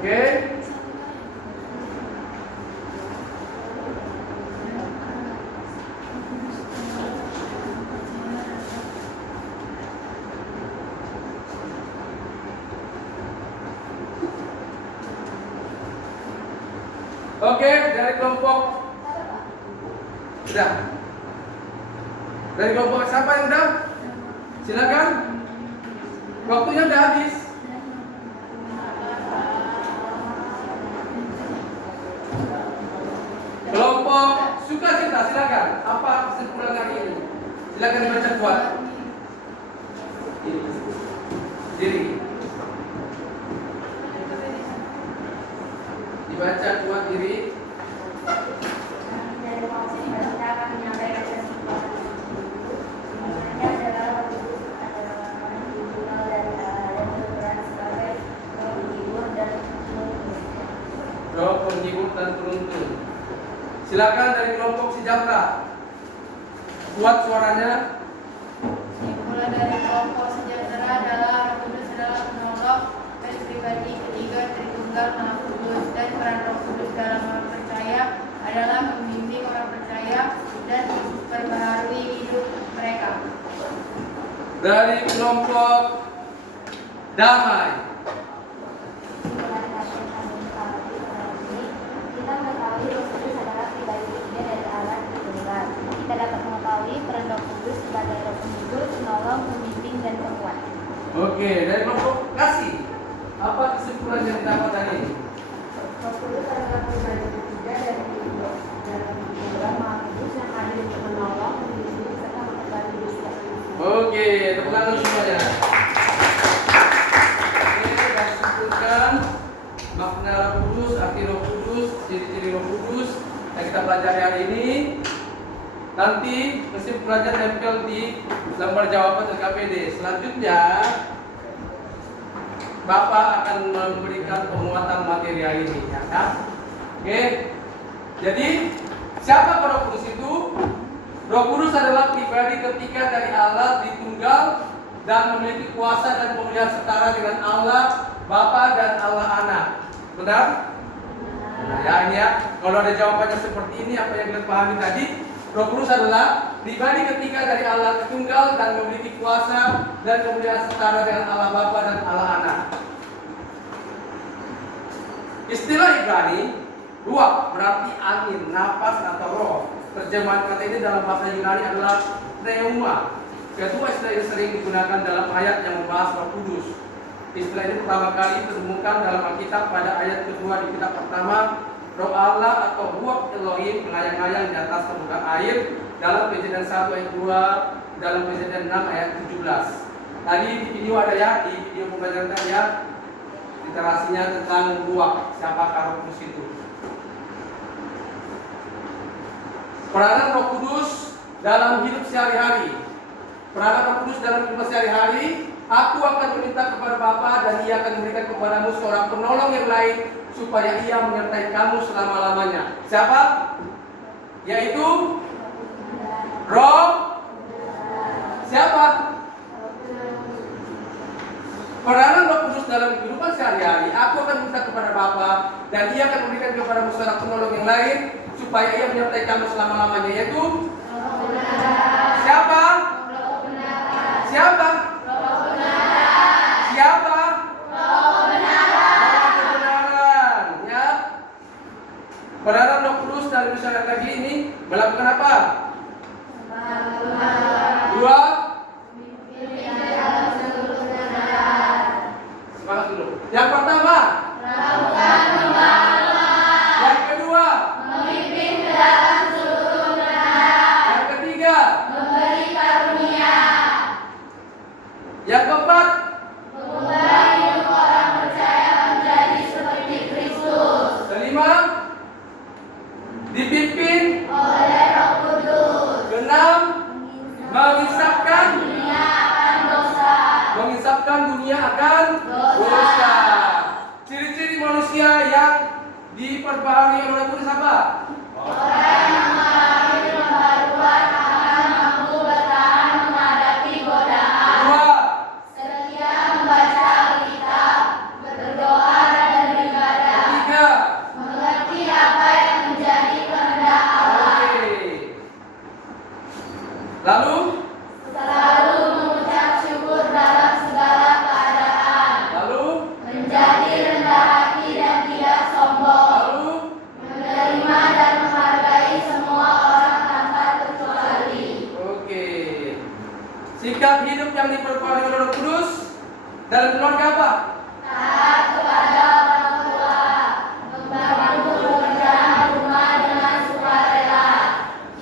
Oke. Oke, dari kelompok sudah. Dari kelompok siapa yang udah? Silakan. Waktunya udah habis. Kelompok sukacita, silakan. Apa kesimpulan hari ini? Silakan dibaca kuat. Diri. Dibaca kuat diri. Roh penghibur dan penuntun. Silakan dari kelompok sejahtera. Kuat suaranya. Dimulai dari kelompok sejahtera adalah Roh Kudus adalah penolong dan pribadi ketiga Tritunggal Maha Kudus, dan peran Roh Kudus dalam orang percaya adalah membimbing orang percaya dan memperbaharui hidup mereka. Dari kelompok damai. Kita mengetahui Roh Kudus adalah pribadi ketiga dari Allah Tritunggal. Kita dapat mengetahui peran Roh Kudus sebagai Roh penghibur, penolong, pembimbing, dan penguat. Oke, dari kelompok kasih. Apa kesimpulan yang didapat hari ini? Roh Kudus adalah pribadi ketiga dari Tritunggal Maha Kudus yang hadir untuk menolong, membimbing, serta memperbaiki hidup setiap manusia. Oke, tepuk tangan semuanya. Oke, dan simpulkan makna Roh Kudus, arti Roh Kudus, ciri-ciri Roh Kudus yang kita pelajari hari ini. Nanti kesimpulannya tempel di lembar jawaban KPD. Selanjutnya Bapak akan memberikan penguatan materi hari ini, ya kan? Oke. Jadi siapa Roh Kudus itu? Roh Kudus adalah pribadi ketiga dari Allah Tritunggal dan memiliki kuasa dan pemeliharaan setara dengan Allah Bapa dan Allah Anak. Benar? Nah, ya ini ya. Kalau ada jawabannya seperti ini, apa yang kalian pahami tadi? Roh Kudus adalah pribadi ketiga dari Allah Tritunggal dan memiliki kuasa dan pemeliharaan setara dengan Allah Bapa dan Allah Anak. Istilah Ibrani, ruach berarti angin, napas atau roh. Terjemahan kata ini dalam bahasa Yunani adalah pneuma. Kedua istilah ini sering digunakan dalam ayat yang membahas Roh Kudus. Istilah ini pertama kali ditemukan dalam Alkitab pada ayat kedua di kitab pertama Roh Allah atau Ruach Elohim melayang-layang di atas permukaan air dalam Kejadian 1 ayat 2, dalam Kejadian 6 ayat 17. Tadi di video ada ya, di video pembelajaran tadi ya, literasinya tentang Ruach, siapakah Roh Kudus itu. Peranan Roh Kudus dalam hidup sehari-hari. Peranan Roh Kudus dalam hidup sehari-hari, aku akan meminta kepada Bapa dan Ia akan memberikan kepadamu seorang penolong yang lain supaya Ia menyertai kamu selama-lamanya. Siapa? Yaitu Roh. Siapa? Peranan Roh Kudus dalam kehidupan sehari-hari, aku akan meminta kepada Bapa dan Ia akan memberikan kepadamu seorang penolong yang lain supaya Ia menyertai kamu selama-lamanya, yaitu siapa? Siapa? Siapa? Kebenaran, ya. Peranan Roh Kudus dalam masyarakat lagi ini melakukan apa? Dua. Semangat dulu. Yang pertama, yang kedua, yang ketiga, yang keempat, kelima, dipimpin, keenam, mengisapkan dunia akan dosa. Ciri-ciri manusia yang diperbaharui oleh Roh Kudus apa? Lalu Selalu mengucap syukur dalam segala keadaan. Lalu Menjadi rendah hati dan tidak sombong. Lalu Menerima dan menghargai semua orang tanpa terkecuali. Oke. Sikap hidup yang diperbaharui oleh Roh Kudus dalam keluarga apa? Taat kepada orang tua. Membantu pekerjaan rumah dengan sukarela.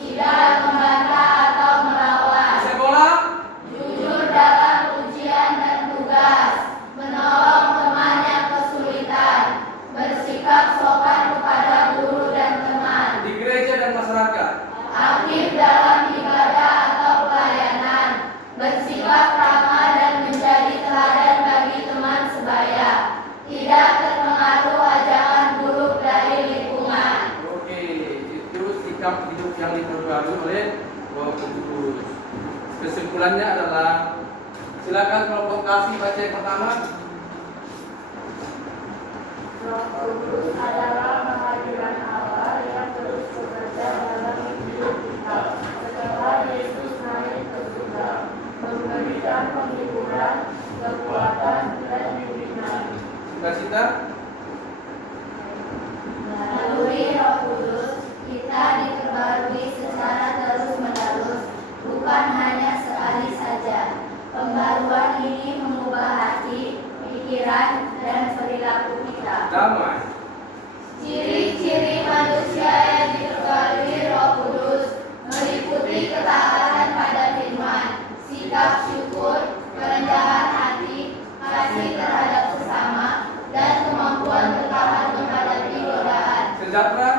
Tidak membantah atau melawan. Sekolah, Jujur dalam ujian dan tugas. Menolong teman yang kesulitan. Bersikap sopan kepada guru dan teman. di gereja dan masyarakat. Aktif dalam ibadah atau pelayanan. Bersikap ramah dan menjadi teladan bagi teman sebaya. Tidak terpengaruh ajakan buruk dari lingkungan. Oke, itu sikap hidup yang diperbaharui oleh Roh Kudus. Kesimpulannya adalah, silakan kelompok kasih baca yang pertama. Roh Kudus adalah kehadiran Allah yang terus bekerja dalam hidup kita. Setelah Yesus naik ke surga, memberikan penghiburan, kekuatan, dan bimbingan. Sukacita. Melalui Roh Kudus, kita diperbarui secara terus-menerus, bukan hanya sekali saja. Pembaruan ini mengubah hati, pikiran, dan perilaku kita. Damai. Ciri-ciri manusia yang diperbarui Roh Kudus meliputi ketaatan pada firman, sikap syukur, kerendahan hati, kasih terhadap sesama, dan kemampuan bertahan menghadapi godaan. Sejahtera.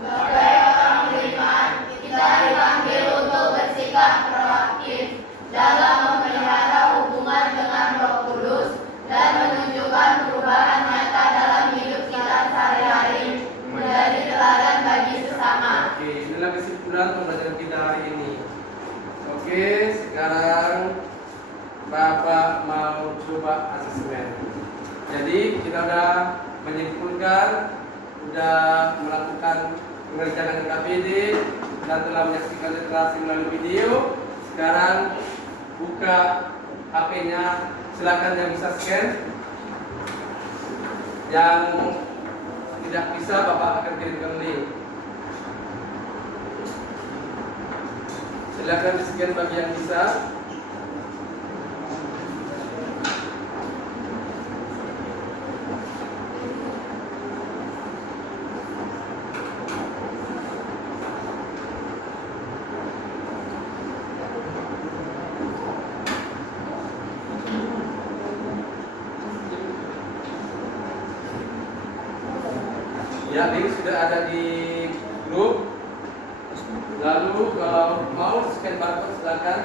Sebagai orang beriman, kita dipanggil untuk bersikap proaktif dalam memelihara hubungan dengan Roh Kudus dan menunjukkan perubahan nyata dalam hidup kita sehari-hari, menjadi teladan bagi sesama. Oke, inilah kesimpulan pembelajaran kita hari ini. Oke, sekarang Bapak mau coba asesmen. Jadi kita udah menyimpulkan, udah melakukan mengerjakan KPD dan telah menyaksikan literasi melalui video. Sekarang buka HP-nya, silakan yang bisa scan. Yang tidak bisa, Bapak akan kirimkan link. Silakan di scan bagi yang bisa. Ya, link sudah ada di grup. Lalu kalau mau scan barcode silakan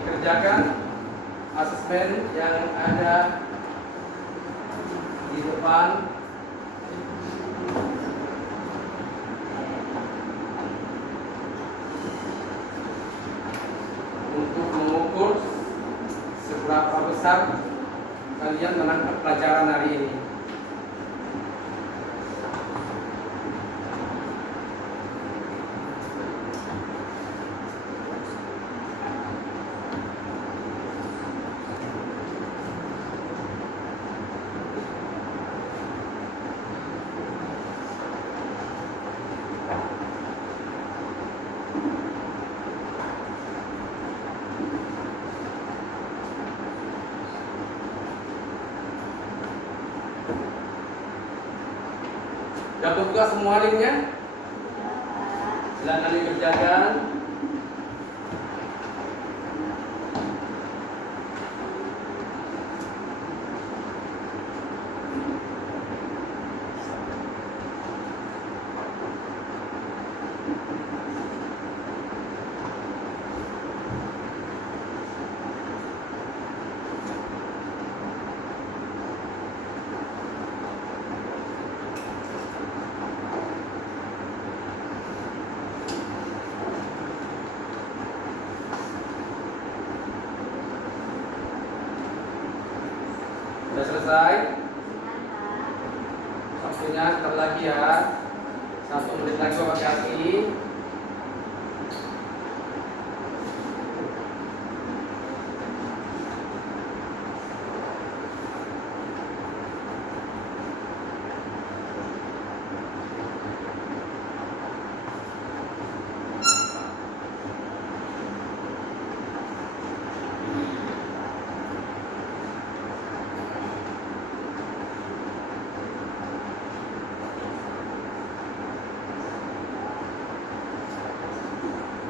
dikerjakan asesmen yang ada di depan. Untuk mengukur seberapa besar kalian menangkap pelajaran hari ini. Dapat buka semua linknya? Silakan dikerjakan. Sudah selesai? Waktunya sebentar lagi ya. 1 menit lagi Bapak kasih.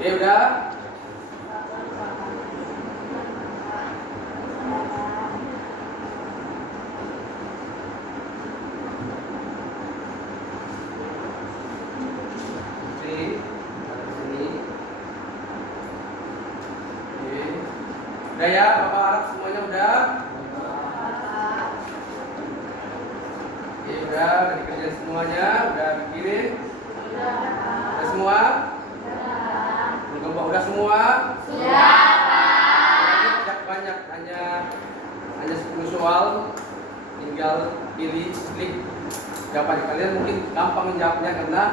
Oke, udah? Udah ya, Bapak harap semuanya udah? Oke, udah dikerjain semuanya, udah dikirim? Udah semua? Bapak udah semua? Sudah. Tidak banyak, hanya 10 soal. Tinggal pilih, klik jawaban. Kalian mungkin gampang menjawabnya karena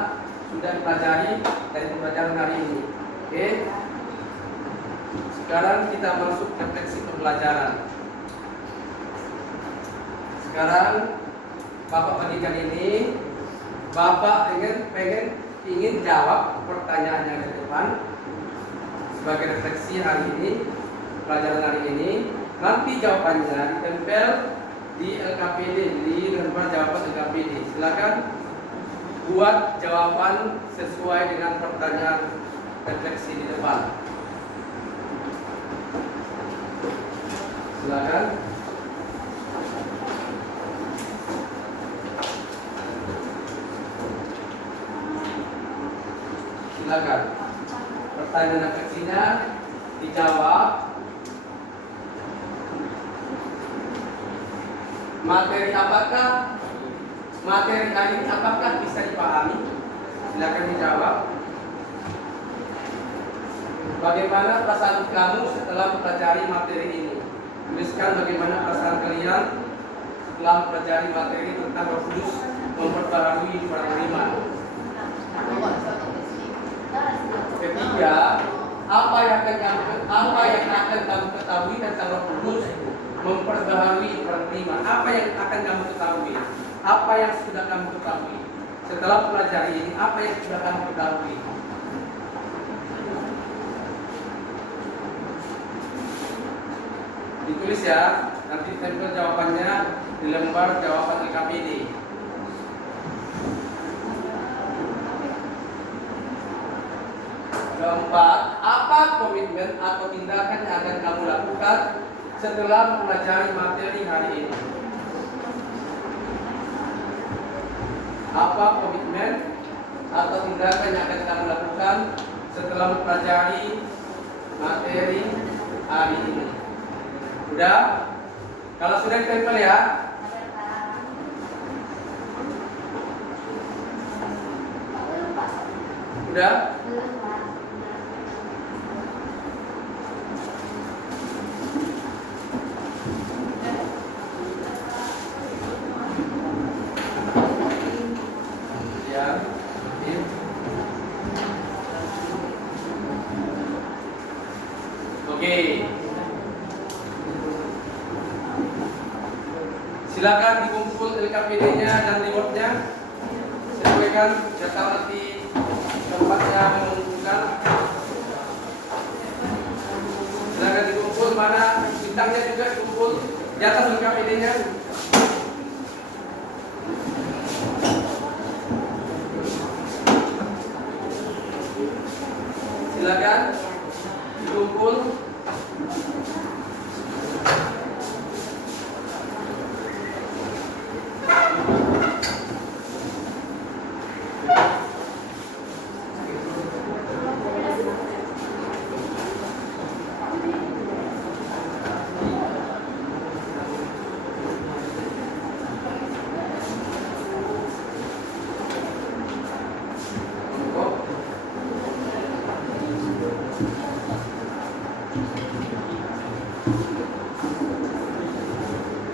sudah dipelajari dari pembelajaran hari ini. Oke? Sekarang kita masuk refleksi pembelajaran. Sekarang Bapak bagikan ini, Bapak ingin jawab pertanyaan yang di depan sebagai refleksi hari ini, pelajaran hari ini. Nanti jawabannya ditempel di LKPD, di lembar jawaban LKPD. Silakan buat jawaban sesuai dengan pertanyaan refleksi di depan. Silakan. Silakan. Pertanyaan refleksinya dijawab. Materi hari ini apakah bisa dipahami? Silakan dijawab. Bagaimana perasaan kamu setelah mempelajari materi ini? Tuliskan bagaimana perasaan kalian setelah mempelajari materi tentang Roh Kudus memperbaharui iman. Ketiga, apa yang akan kamu ketahui tentang Roh Kudus memperbaharui iman? Apa yang akan kamu ketahui? Apa yang sudah kamu ketahui? Setelah mempelajari ini, apa yang sudah kamu ketahui? Ditulis ya, nanti tempel jawabannya di lembar jawaban LKPD. Keempat, apa komitmen atau tindakan yang akan kamu lakukan setelah mempelajari materi hari ini? apa komitmen atau tindakan yang akan kamu lakukan setelah mempelajari materi hari ini. Udah? Kalau sudah ditempel ya. Udah? Ya. Oke. Silakan dikumpul LKPD-nya dan reward-nya. Sesuaikan jadwal nanti tempatnya mengumpulkan. Silakan dikumpul, mana bintangnya juga dikumpul di atas LKPD-nya. Silakan dikumpul.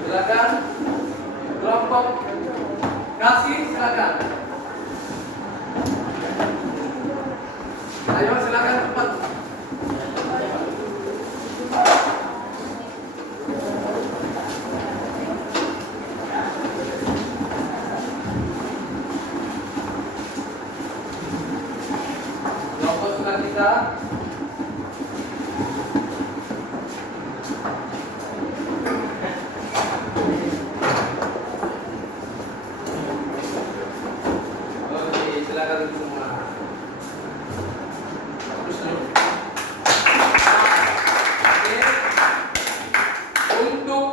Silakan kelompok kasih, silakan. Ayo silakan cepat. Kelompok kita. Silakan semua. Terus dulu. Oke. Untuk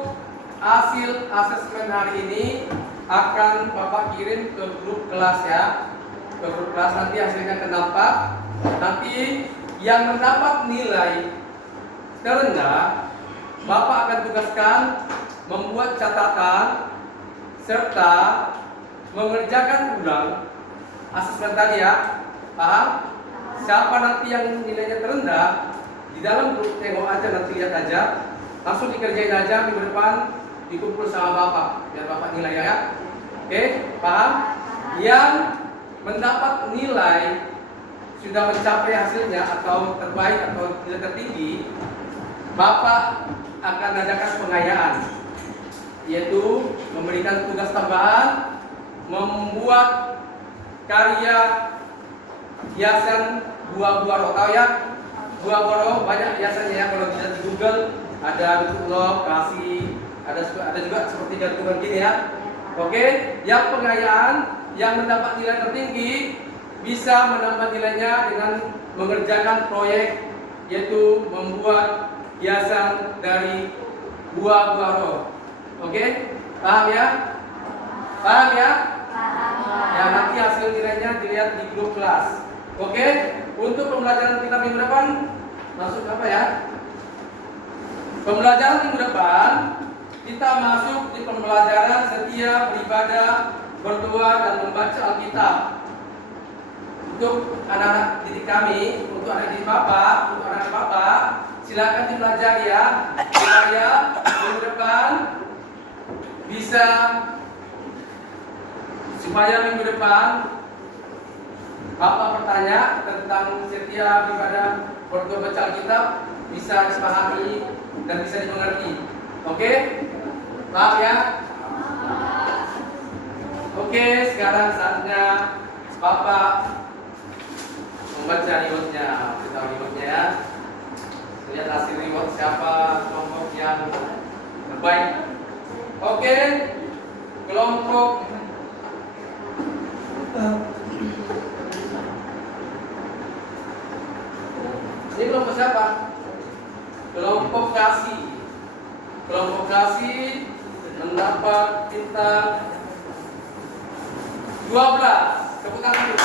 hasil asesmen hari ini akan Bapak kirim ke grup kelas ya. Ke grup kelas nanti hasilnya akan nampak. Nanti yang mendapat nilai terendah, Bapak akan tugaskan membuat catatan serta mengerjakan ulang asesmen tadi ya. Paham? Siapa nanti yang nilainya terendah, di dalam grup tengok aja, nanti lihat aja, langsung dikerjain aja minggu depan, dikumpul sama Bapak biar Bapak nilai ya. Oke, paham? Yang mendapat nilai sudah mencapai hasilnya atau terbaik atau nilai tertinggi, Bapak akan adakan pengayaan, yaitu memberikan tugas tambahan membuat karya hiasan buah-buah roh. Tahu ya, buah-buah roh banyak hiasannya ya. Kalau bisa di Google ada bentuk love, kasih, ada juga seperti gantungan gini ya. Oke, yang pengayaan yang mendapat nilai tertinggi bisa menambah nilainya dengan mengerjakan proyek, yaitu membuat hiasan dari buah-buah roh. Oke, paham ya? Paham ya? Ya, nanti hasil nilainya dilihat di grup kelas. Oke, untuk pembelajaran kita minggu depan masuk apa ya? Pembelajaran minggu depan kita masuk di pembelajaran setia beribadah, berdoa dan membaca Alkitab. Untuk anak-anak didik kami, untuk anak didik Bapak, untuk anak Bapak, silakan dipelajari ya, supaya minggu depan bisa, supaya minggu depan Bapak bertanya tentang setia beribadah, berdoa, baca Alkitab bisa dipahami dan bisa dimengerti. Oke? Paham ya? Oke, sekarang saatnya Bapak membaca rewardnya. Kita rewardnya ya. Lihat hasil reward siapa kelompok yang terbaik. Oke, kelompok ini kelompok siapa? Kelompok kasih. Kelompok kasih mendapat bintang 12. Tepuk tangan dulu.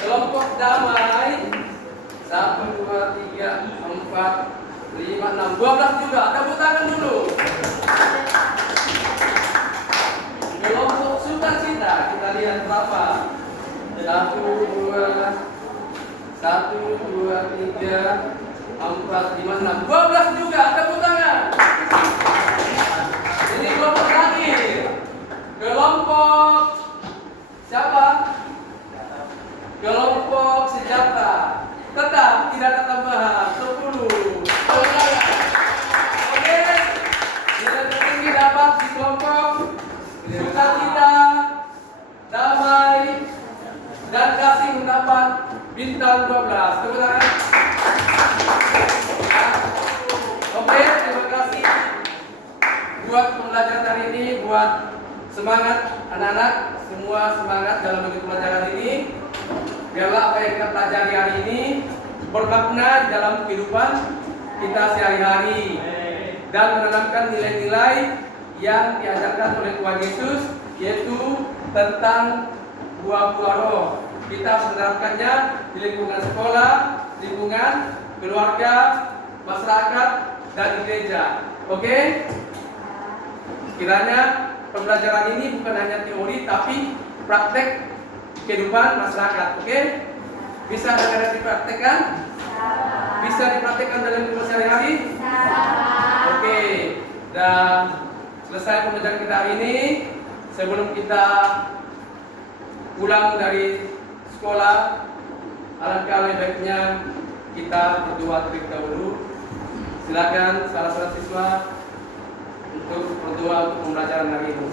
Kelompok damai 1, 2, 3, 4, 5, 6, 12 juga. Tepuk tangan dulu. Kelompok sukacita kita lihat berapa? 1, 2, 3, 4, 5, 6, 12 juga. Tepuk tangan. Ini kelompok terakhir. Kelompok siapa? Kelompok sejahtera. Tetap tidak ada tambahan. 10. Oke. Nilai tertinggi dapat di kelompok sukacita, damai, dan kasih mendapat bintang 12. Tepuk tangan. Oke, terima kasih buat pembelajaran hari ini, buat semangat anak-anak, semua semangat dalam mengikuti pelajaran ini. Biarlah apa yang kita pelajari hari ini bermakna di dalam kehidupan kita sehari-hari dan menanamkan nilai-nilai yang diajarkan oleh Tuhan Yesus, yaitu tentang buah-buah roh. Kita harus menerapkannya di lingkungan sekolah, lingkungan keluarga, masyarakat, dan di gereja. Oke? Kiranya pembelajaran ini bukan hanya teori, tapi praktek kehidupan masyarakat. Oke? Bisa dengan dipraktekkan? Bisa dipraktekkan dalam kehidupan sehari-hari? Oke. Dan selesai pembelajaran kita hari ini. Sebelum kita pulang dari sekolah, alangkah lebih baiknya kita berdoa terlebih dahulu. Silakan salah satu siswa untuk berdoa untuk pembelajaran hari ini.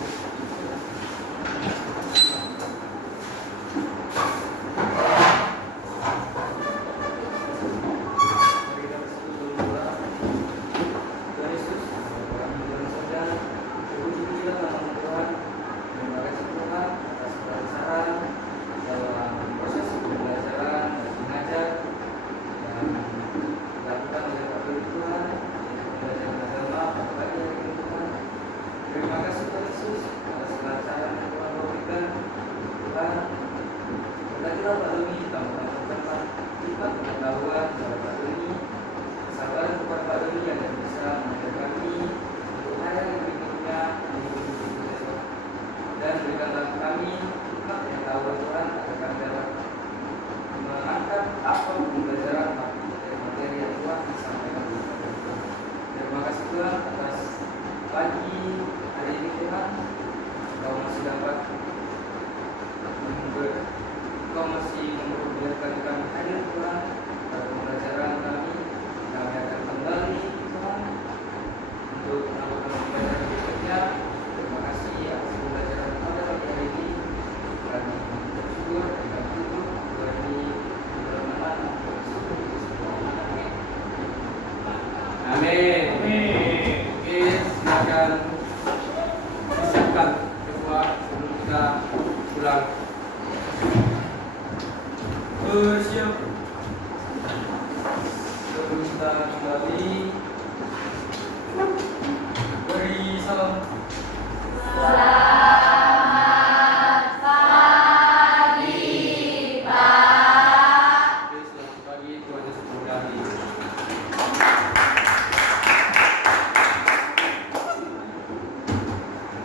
Terima kasih Tuhan Yesus atas kelancaran yang Tuhan berikan. Tuhan, berkatilah Pak Doni, tambahkan tempat hikmat pengetahuan kepada Pak Doni, kesabaran kepada Pak Doni yang bisa mengajar kami untuk hari yang berikutnya dan berikanlah kami hikmat pengetahuan Tuhan agar kami dapat mengangkat apa pembelajaran materi yang Tuhan disampaikan kepada kami. Terima kasih Tuhan atas pagi hari ini Tuhan, Kau masih dapat Kau masih memperbolehkan kami hadir Tuhan pada pembelajaran kami. Kami akan kembali Tuhan untuk melakukan pembelajaran berikutnya. Terima kasih atas pembelajaran pada pagi hari ini. Kami bersyukur dan kami tutup kami bermanfaat untuk semua. Amin. Oke, silakan disiapkan semua sebelum kita pulang. Bersiap. Sebelum kita kembali, beri salam.